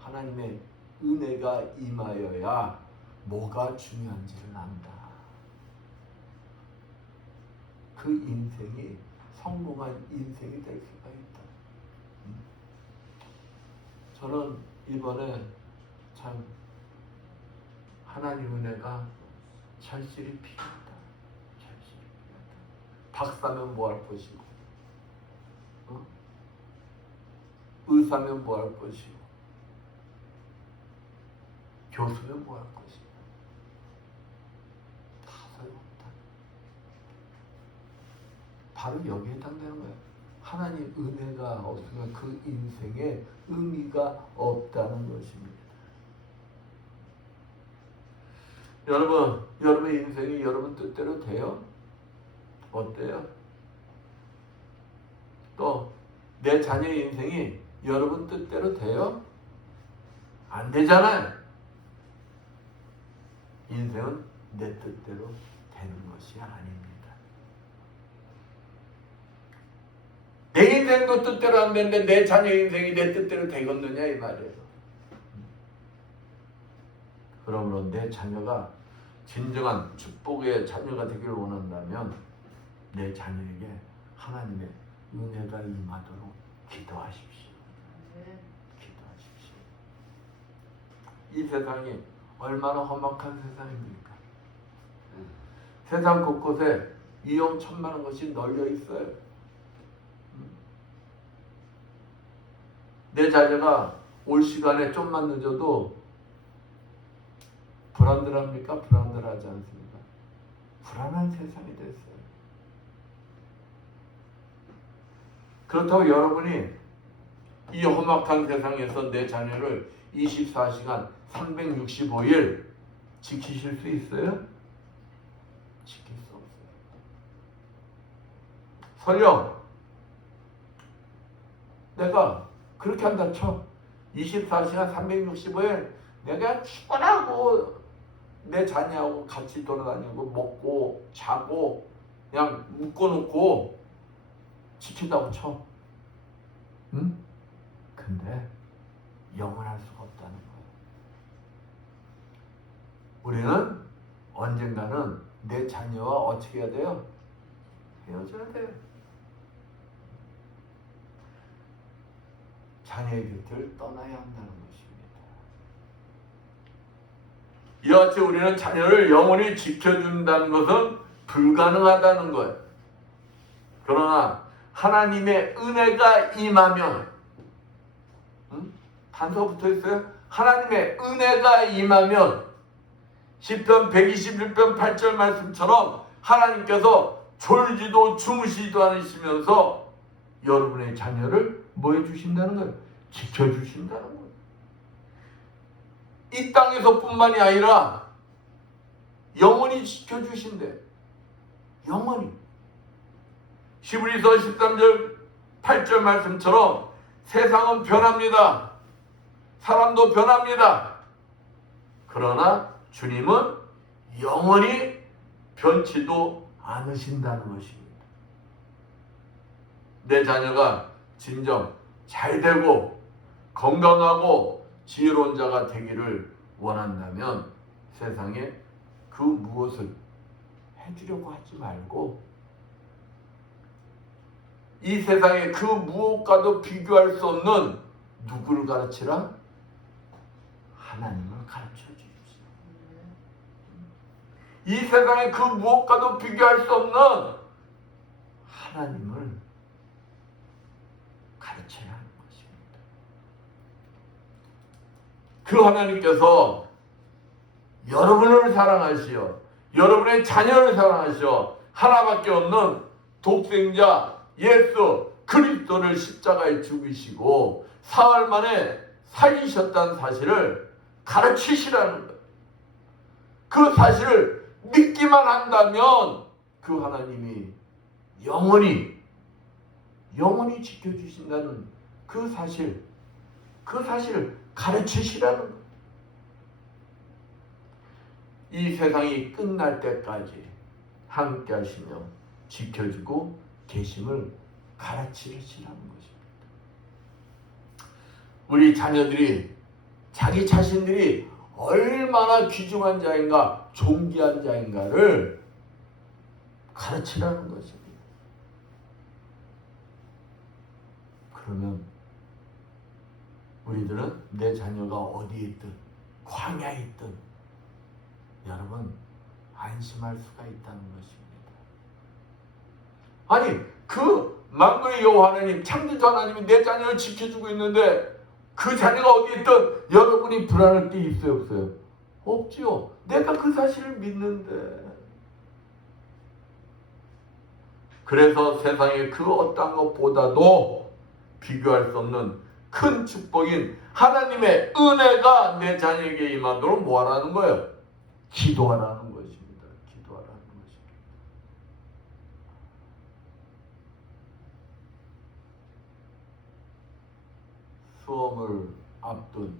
하나님의 은혜가 임하여야 뭐가 중요한지를 안다. 그 인생이 성공한 인생이 될 수가 있다. 저는 이번에 참 하나님 은혜가 절실히 필요하다. 절실히 필요하다. 박사면 뭐 할 것이고, 의사면 뭐 할 것이고, 교수면 뭐 할 것이고, 다 소용없다. 바로 여기에 해당되는 거예요. 하나님 은혜가 없으면 그 인생에 의미가 없다는 것입니다. 여러분, 여러분의 인생이 여러분 뜻대로 돼요? 어때요? 또 내 자녀의 인생이 여러분 뜻대로 돼요? 안 되잖아요. 인생은 내 뜻대로 되는 것이 아닙니다. 내 인생도 뜻대로 안 되는데 내 자녀 인생이 내 뜻대로 되겠느냐 이 말이에요. 그러므로 내 자녀가 진정한 축복의 자녀가 되기를 원한다면 내 자녀에게 하나님의 은혜가 임하도록 기도하십시오. 기도하십시오. 이 세상이 얼마나 험악한 세상입니까? 세상 곳곳에 위험천만한 것이 널려 있어요. 내 자녀가 올 시간에 좀만 늦어도 불안들합니까? 불안들하지 않습니까? 불안한 세상이 됐어요. 그렇다고 여러분이 이 험악한 세상에서 내 자녀를 24시간 365일 지키실 수 있어요? 지킬 수 없어요. 설령 내가 그렇게 한다 쳐. 24시간 365일 내가 출근하고 내 자녀하고 같이 돌아다니고 먹고 자고 그냥 묶어놓고 지킨다고 쳐. 응? 근데 영원할 수가 없다는 거예요. 우리는 언젠가는 내 자녀와 어떻게 해야 돼요? 헤어져야 돼요. 자녀의 곁을 떠나야 한다는 것입니다. 이와 같이 우리는 자녀를 영원히 지켜준다는 것은 불가능하다는 거예요. 그러나 하나님의 은혜가 임하면, 단서가 붙어있어요. 하나님의 은혜가 임하면 시편 121편 8절 말씀처럼 하나님께서 졸지도 주무시지도 않으시면서 여러분의 자녀를 뭐 해주신다는 거예요? 지켜주신다는 거예요. 이 땅에서뿐만이 아니라 영원히 지켜주신대. 영원히. 히브리서 13절 8절 말씀처럼 세상은 변합니다. 사람도 변합니다. 그러나 주님은 영원히 변치도 않으신다는 것입니다. 내 자녀가 진정 잘 되고 건강하고 지혜로운 자가 되기를 원한다면 세상에 그 무엇을 해주려고 하지 말고 이 세상에 그 무엇과도 비교할 수 없는 누구를 가르치라? 하나님을 가르쳐 주십시오. 이 세상에 그 무엇과도 비교할 수 없는 하나님을 가르쳐야 하는 것입니다. 그 하나님께서 여러분을 사랑하시어 여러분의 자녀를 사랑하시어 하나밖에 없는 독생자 예수 그리스도를 십자가에 죽이시고 사흘 만에 살리셨다는 사실을 가르치시라는 거예요. 그 사실을 믿기만 한다면 그 하나님이 영원히 지켜주신다는 그 사실을 가르치시라는 거예요. 이 세상이 끝날 때까지 함께 하시며 지켜주고 계심을 가르치시라는 것입니다. 우리 자녀들이 자기 자신들이 얼마나 귀중한 자인가 존귀한 자인가를 가르치라는 것입니다. 그러면 우리들은 내 자녀가 어디에 있든 광야에 있든 여러분 안심할 수가 있다는 것입니다. 아니 그 만군의 여호와 하나님 창조자 하나님이 내 자녀를 지켜주고 있는데 그 자녀가 어디에 있든 여러분이 불안할 게 있어요 없어요? 없지요. 내가 그 사실을 믿는데. 그래서 세상의 그 어떤 것보다도 비교할 수 없는 큰 축복인 하나님의 은혜가 내 자녀에게 임하도록 뭐하라는 거예요? 기도하라는 것입니다. 기도하라는 것입니다. 수험을 앞둔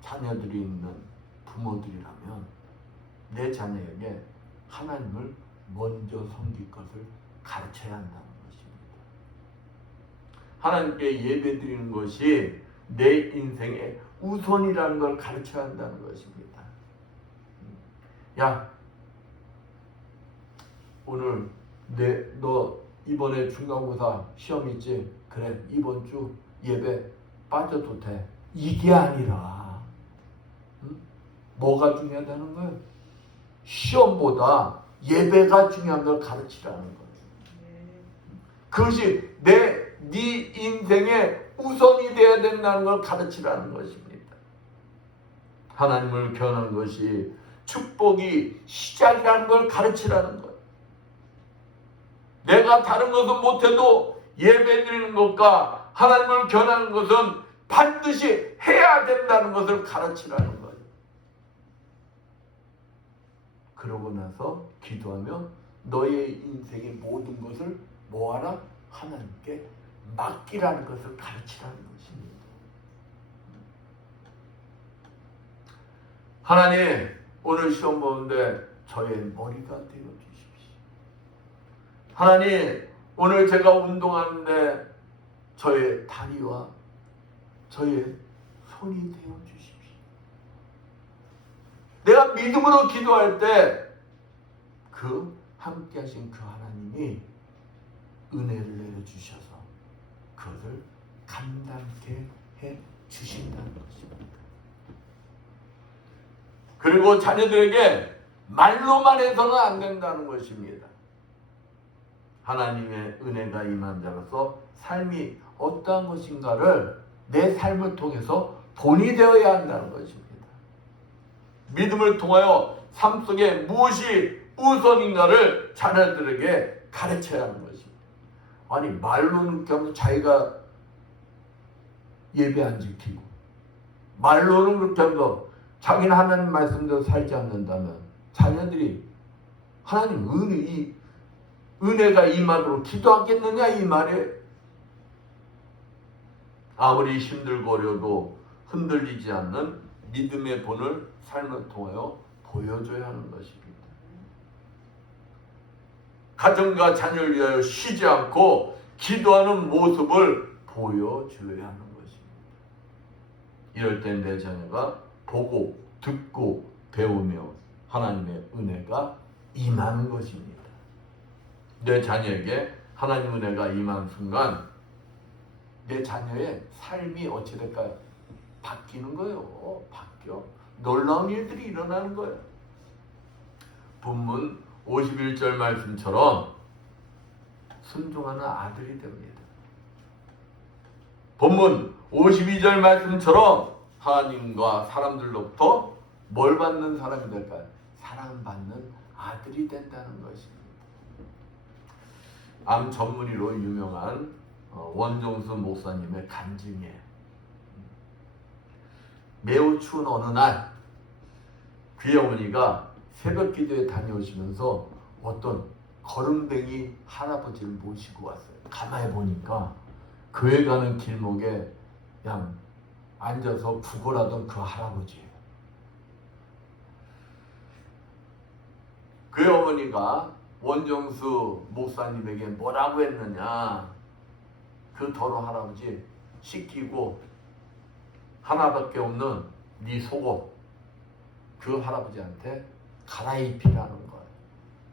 자녀들이 있는 부모들이라면 내 자녀에게 하나님을 먼저 섬길 것을 가르쳐야 한다는 것입니다. 하나님께 예배드리는 것이 내 인생의 우선이라는 걸 가르쳐야 한다는 것입니다. 야, 오늘 너 이번에 중간고사 시험 있지? 그래, 이번 주 예배 빠져도 돼. 이게 아니라 뭐가 중요하다는 거예요? 시험보다 예배가 중요한 걸 가르치라는 거예요. 그것이 네 인생의 우선이 되어야 된다는 걸 가르치라는 것입니다. 하나님을 경외하는 것이 축복이 시작이라는 걸 가르치라는 거예요. 내가 다른 것은 못해도 예배드리는 것과 하나님을 경외하는 것은 반드시 해야 된다는 것을 가르치라는 거예요. 그러고 나서 기도하며 너의 인생의 모든 것을 뭐하라? 하나님께 맡기라는 것을 가르치라는 것입니다. 하나님, 오늘 시험 보는데 저의 머리가 되어주십시오. 하나님, 오늘 제가 운동하는데 저의 다리와 저의 손이 되어주십시오. 내가 믿음으로 기도할 때 그 함께 하신 그 하나님이 은혜를 내려주셔서 그것을 감당케 해 주신다는 것입니다. 그리고 자녀들에게 말로만 해서는 안 된다는 것입니다. 하나님의 은혜가 임한 자로서 삶이 어떠한 것인가를 내 삶을 통해서 본이 되어야 한다는 것입니다. 믿음을 통하여 삶 속에 무엇이 우선인가를 자녀들에게 가르쳐야 하는 것입니다. 아니 말로는 그렇게 하면 자기가 예배 안 지키고 말로는 그렇게 하면서 자기는 하나님 말씀대로 살지 않는다면 자녀들이 하나님 은혜가 임하도록 기도하겠느냐 이 말에 아무리 힘들고 어려도 흔들리지 않는 믿음의 본을 삶을 통하여 보여줘야 하는 것입니다. 가정과 자녀를 위하여 쉬지 않고 기도하는 모습을 보여줘야 하는 것입니다. 이럴 때 내 자녀가 보고 듣고 배우며 하나님의 은혜가 임하는 것입니다. 내 자녀에게 하나님 은혜가 임한 순간 내 자녀의 삶이 어찌 될까요? 바뀌는 거예요. 바뀌어. 놀라운 일들이 일어나는 거예요. 본문 51절 말씀처럼 순종하는 아들이 됩니다. 본문 52절 말씀처럼 하나님과 사람들로부터 뭘 받는 사람이 될까요? 사랑받는 아들이 된다는 것입니다. 암 전문의로 유명한 원종수 목사님의 간증이에요. 매우 추운 어느 날 그의 어머니가 새벽 기도에 다녀오시면서 어떤 거름뱅이 할아버지를 모시고 왔어요. 가만히 보니까 교회 가는 길목에 그냥 앉아서 구걸하던 그 할아버지예요. 그의 어머니가 원정수 목사님에게 뭐라고 했느냐, 그 더러운 할아버지 씻기고 하나밖에 없는 네 속옷 그 할아버지한테 갈아입히라는 거예요.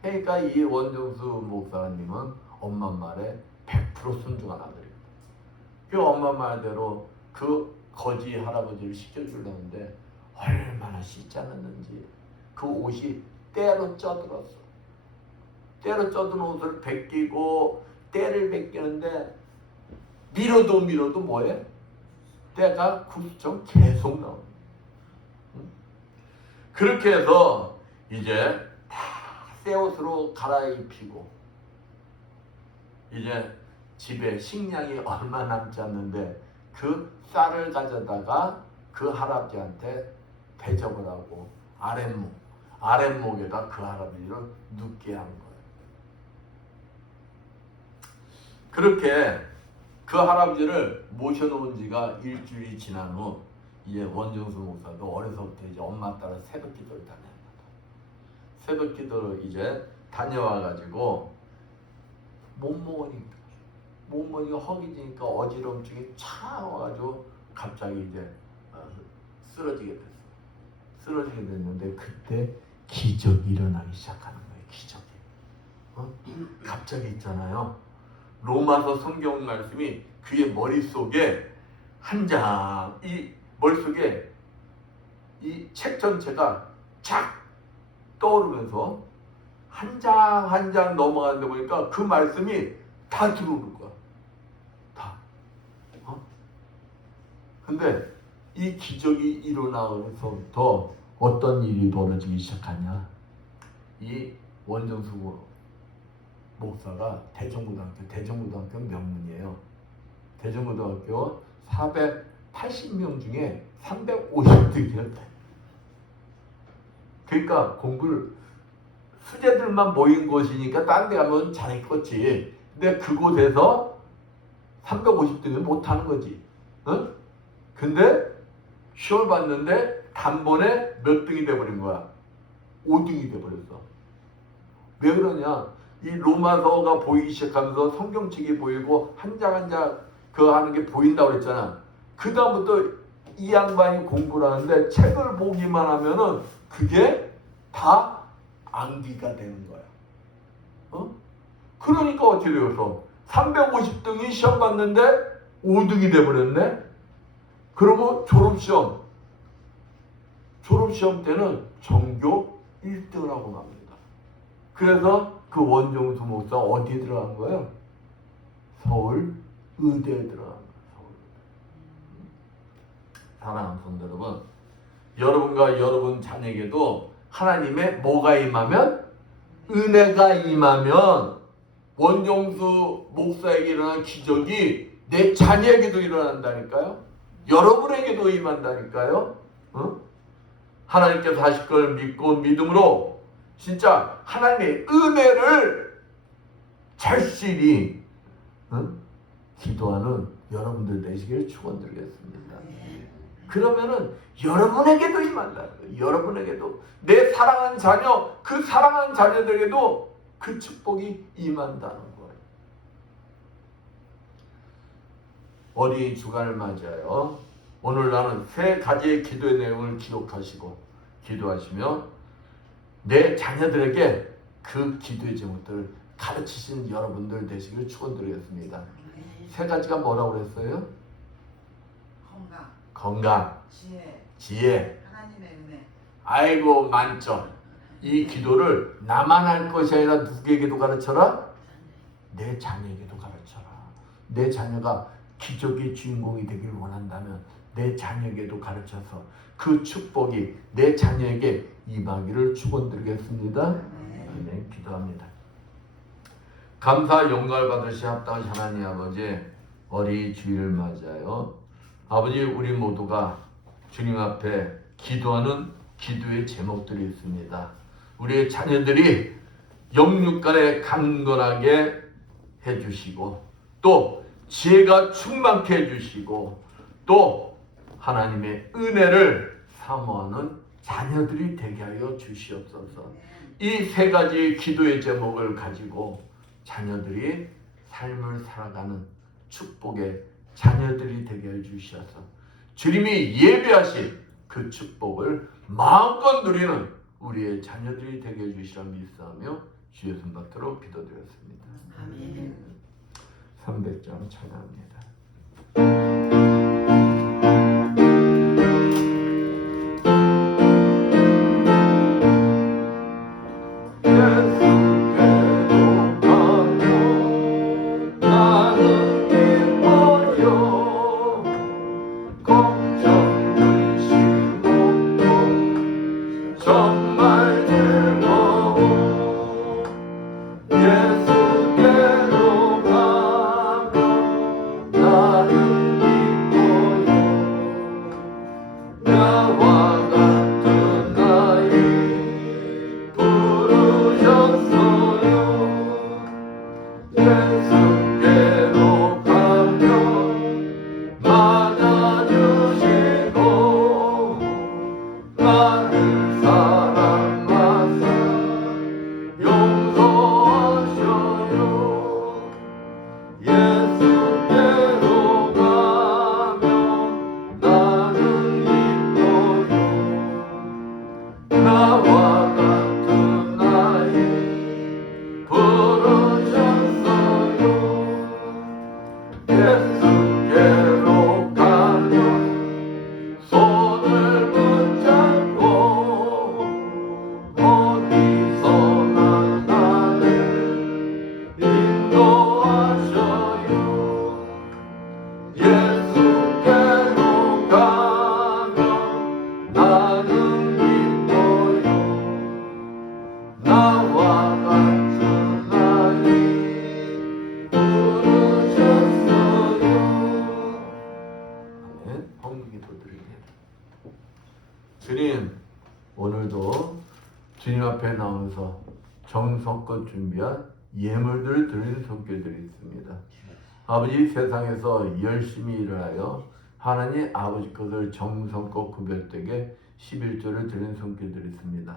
그러니까 이 원정수 목사님은 엄마 말에 100% 순종한 아들입니다. 그 엄마 말대로 그 거지 할아버지를 씻겨주려는데 얼마나 씻지 않았는지 그 옷이 때로 쪄들었어. 때로 쪄든 옷을 벗기고 때를 벗기는데 밀어도 뭐해? 때가 구수청 계속 나옵니다. 그렇게 해서 이제 다 새 옷으로 갈아입히고 이제 집에 식량이 얼마 남지 않는데 그 쌀을 가져다가 그 할아버지한테 대접을 하고 아랫목에다 그 할아버지를 눕게 한 거예요. 그렇게 그 할아버지를 모셔놓은 지가 일주일이 지난 후 이제 원정수 목사도 어려서부터 이제 엄마 따라 새벽 기도를 다녔다. 새벽 기도를 이제 다녀와가지고 못 먹으니까 허기지니까 어지럼증이 차 와가지고 갑자기 이제 쓰러지게 됐어. 쓰러지게 됐는데 그때 기적이 일어나기 시작하는 거예요. 기적이. 갑자기 있잖아요. 로마서 성경 말씀이 그의 머릿속에 한 장, 이 머릿속에 이 책 전체가 쫙 떠오르면서 한 장 한 장 넘어가는데 보니까 그 말씀이 다 들어오는 거야. 다. 근데 이 기적이 일어나서부터 어떤 일이 벌어지기 시작하냐. 이 원정수 목사가 대전고등학교 명문이에요. 대전고등학교 480명 중에 350등이었대. 그러니까 공부를 수재들만 모인 곳이니까 딴 데 가면 잘했겠지. 근데 그곳에서 350등을 못하는 거지. 응? 근데 시험을 봤는데 단번에 몇 등이 돼버린 거야? 5등이 돼버렸어. 왜 그러냐? 이 로마서가 보이기 시작하면서 성경책이 보이고 한 장 한 장 그거 하는 게 보인다고 그랬잖아. 그 다음부터 이 양반이 공부를 하는데 책을 보기만 하면은 그게 다 암기가 되는 거야. 그러니까 어떻게 되었어? 350등이 시험 봤는데 5등이 돼버렸네. 그리고 졸업시험 때는 전교 1등을 하고 납니다. 그래서 그 원종수 목사 어디에 들어간 거예요? 서울 의대에 들어간 거예요. 사랑하는 성도 여러분, 여러분과 여러분 자녀에게도 하나님의 뭐가 임하면? 은혜가 임하면 원종수 목사에게 일어난 기적이 내 자녀에게도 일어난다니까요. 여러분에게도 임한다니까요. 하나님께서 하실 걸 믿고 믿음으로 진짜 하나님의 은혜를 절실히 기도하는 여러분들 되시길 축원드리겠습니다. 그러면은 여러분에게도 임한다는 거예요. 여러분에게도 내 사랑하는 자녀, 그 사랑하는 자녀들에게도 그 축복이 임한다는 거예요. 어린이 주간을 맞이하여 오늘 나는 세 가지의 기도의 내용을 기록하시고 기도하시며 내 자녀들에게 그 기도의 제목들을 가르치신 여러분들 되시길 축원드리겠습니다. 세 가지가 뭐라고 그랬어요? 건강, 지혜, 하나님의 은혜. 아이고 만점. 이 기도를 나만 할 것이 아니라 누구에게도 가르쳐라? 내 자녀에게도 가르쳐라. 내 자녀가 기적의 주인공이 되길 원한다면 내 자녀에게도 가르쳐서 그 축복이 내 자녀에게 임하기를 축원드리겠습니다. 아멘. 기도합니다. 감사 영광을 받으시 합당하신 하나님 아버지, 어린이 주일을 맞이하여 아버지 우리 모두가 주님 앞에 기도하는 기도의 제목들이 있습니다. 우리의 자녀들이 영육간에 강건하게 해주시고 또 지혜가 충만케 해주시고 또 하나님의 은혜를 사모하는 자녀들이 되게 하여 주시옵소서. 이 세 가지 기도의 제목을 가지고 자녀들이 삶을 살아가는 축복의 자녀들이 되게 해 주셔서 주님이 예배하신 그 축복을 마음껏 누리는 우리의 자녀들이 되게 해 주시라 믿사오며 주의 손 받도록 기도드렸습니다. 아멘. 300장 찬양합니다. 주님, 오늘도 주님 앞에 나오면서 정성껏 준비한 예물들을 드리는 손길들이 있습니다. 아버지, 세상에서 열심히 일하여 하나님 아버지 것을 정성껏 구별되게 11조를 드리는 손길들이 있습니다.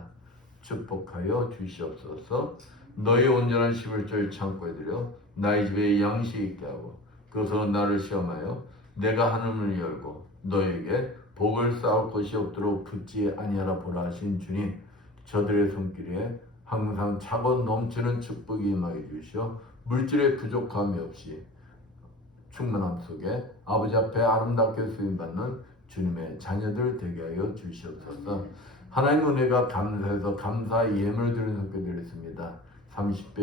축복하여 주시옵소서. 너희 온전한 11조를 창고에 들여 나의 집에 양식이 있게 하고 그것으로 나를 시험하여 내가 하늘문을 열고 너에게 복을 쌓을 것이 없도록 붙지 아니하라 보라 하신 주님, 저들의 손길에 항상 차고 넘치는 축복이 임하게 주시어 물질의 부족함이 없이 충만함 속에 아버지 앞에 아름답게 쓰임받는 주님의 자녀들 되게 하여 주시옵소서. 하나님 은혜가 감사해서 감사 예물 드리는 손길들이 있습니다. 30배,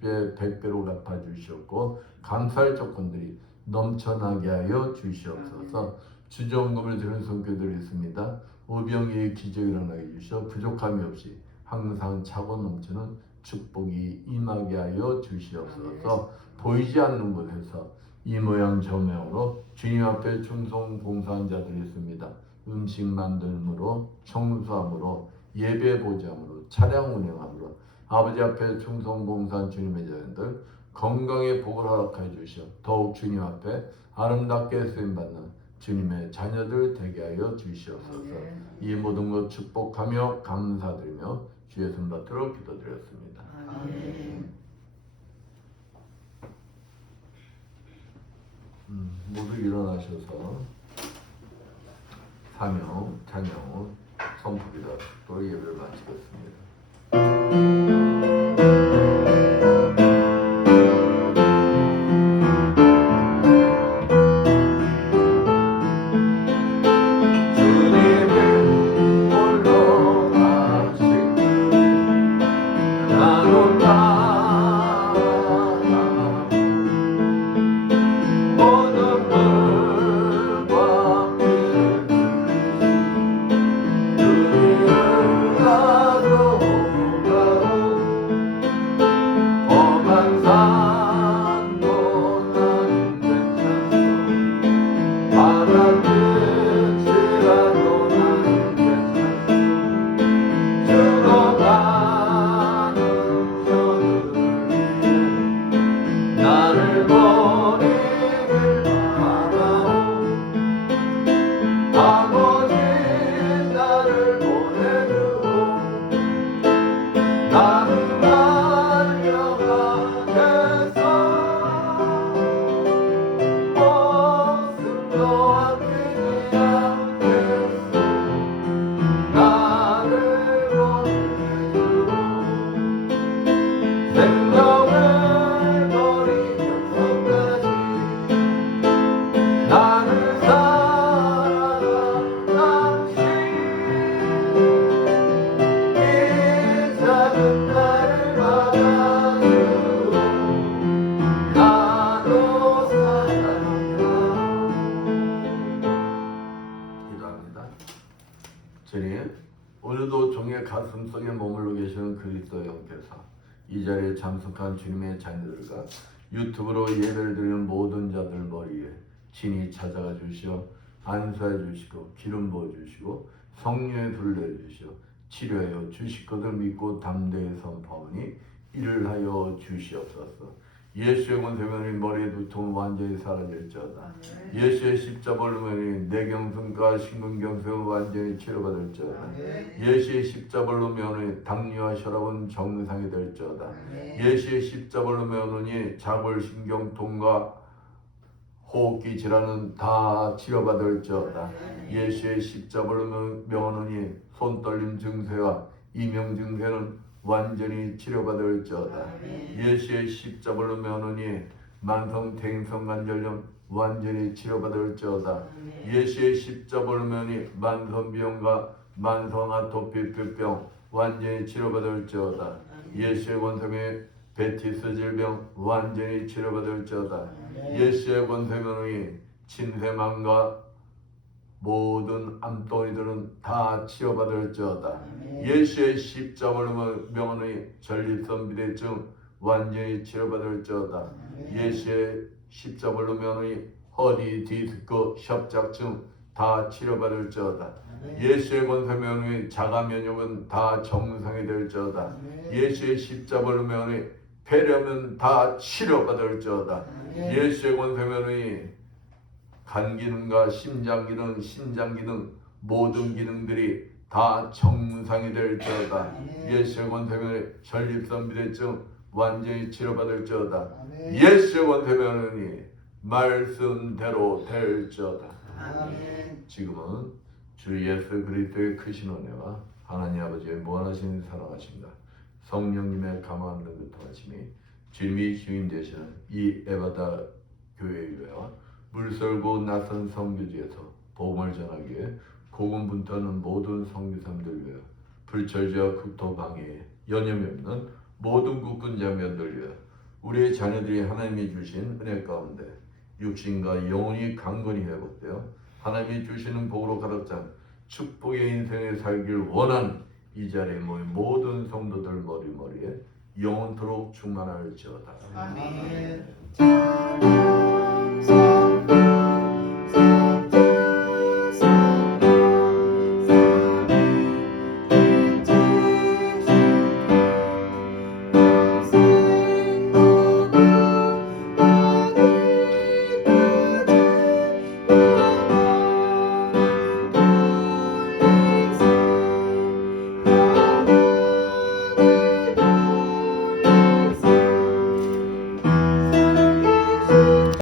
60배, 100배로 갚아주시옵고 감사의 조건들이 넘쳐나게 하여 주시옵소서. 주정금을 드리는 손길들이 있습니다. 오병이의 기적이 일어나게 주시어 부족함이 없이 항상 차고 넘치는 축복이 임하게 하여 주시옵소서. 보이지 않는 곳에서 이 모양 저 모양으로 주님 앞에 충성 봉사한 자들이 있습니다. 음식 만들므로, 청소함으로, 예배 보장으로, 차량 운행함으로 아버지 앞에 충성 봉사한 주님의 자녀들 건강의 복을 허락하여 주시어 더욱 주님 앞에 아름답게 쓰임받는 주님의 자녀들 되게 하여 주시옵소서. 이 모든 것 축복하며 감사드리며 주의 손 받도록 기도드렸습니다. 모두 일어나셔서 사명, 찬양, 선포기도 또 예배를 마치겠습니다. 하옵소서. 이 자리에 참석한 주님의 자녀들과 유튜브로 예배를 드리는 모든 자들 머리에 진히 찾아가 주시어 안수해 주시고 기름 부어 주시고 성령의 불을 내려 주시어 치료하여 주실 것을 믿고 담대히 선포하니 이를 하여 주시옵소서. 예수의 권세면이 머리의 두통은 완전히 사라질지어다. 예수의 십자벌로 면이 뇌경색과 심근경색은 완전히 치료받을지어다. 예수의 십자벌로 면이 당뇨와 혈압은 정상이 될지어다. 예수의 십자벌로 면이 자골신경통과 호흡기 질환은 다 치료받을지어다. 예수의 십자벌로 면이 손떨림 증세와 이명 증세는 완전히 치료받을지어다. 예수의 십자벌로 면허니 만성 대인성 관절염 완전히 치료받을지어다. 예수의 십자벌로 면이 만성비염과 만성 아토피병 완전히 치료받을지어다. 예수의 권세에 베티스 질병 완전히 치료받을지어다. 예수의 권세면이 침샘암과 모든 암덩이들은 다 치료받을지어다. 예수의 십자벌로 명의 전립선 비대증 완전히 치료받을지어다. 예수의 십자벌로 명의 허리 디스크 협착증 다 치료받을지어다. 예수의 권세 명의 자가 면역은 다 정상이 될지어다. 예수의 십자벌로 명의 폐렴은 다 치료받을지어다. 예수의 권세 명의 간 기능과 심장 기능, 신장 기능 모든 기능들이 다 정상이 될지어다. 예수의 권세면에 전립선 비대증 완전히 치료받을지어다. 예수의 권세면이 말씀대로 될지어다. 지금은 주 예수 그리스도의 크신 은혜와 하나님 아버지의 무한하신 사랑하심과 성령님의 감화하는 교통하심이 주님이 주인 되시는 이 에바다 교회와 물설고 낯선 선교지에서 복음을 전하기 위해 고군분투하는 모든 선교사님들 위해 불철주야 국토방해에 여념이 없는 모든 국군 자매들 위해 우리의 자녀들이 하나님이 주신 은혜 가운데 육신과 영혼이 강건히 회복되어 하나님이 주시는 복으로 가득 찬 축복의 인생을 살길 원하는 이 자리에 모인 모든 성도들 머리머리에 영원토록 충만할지어다. 아멘.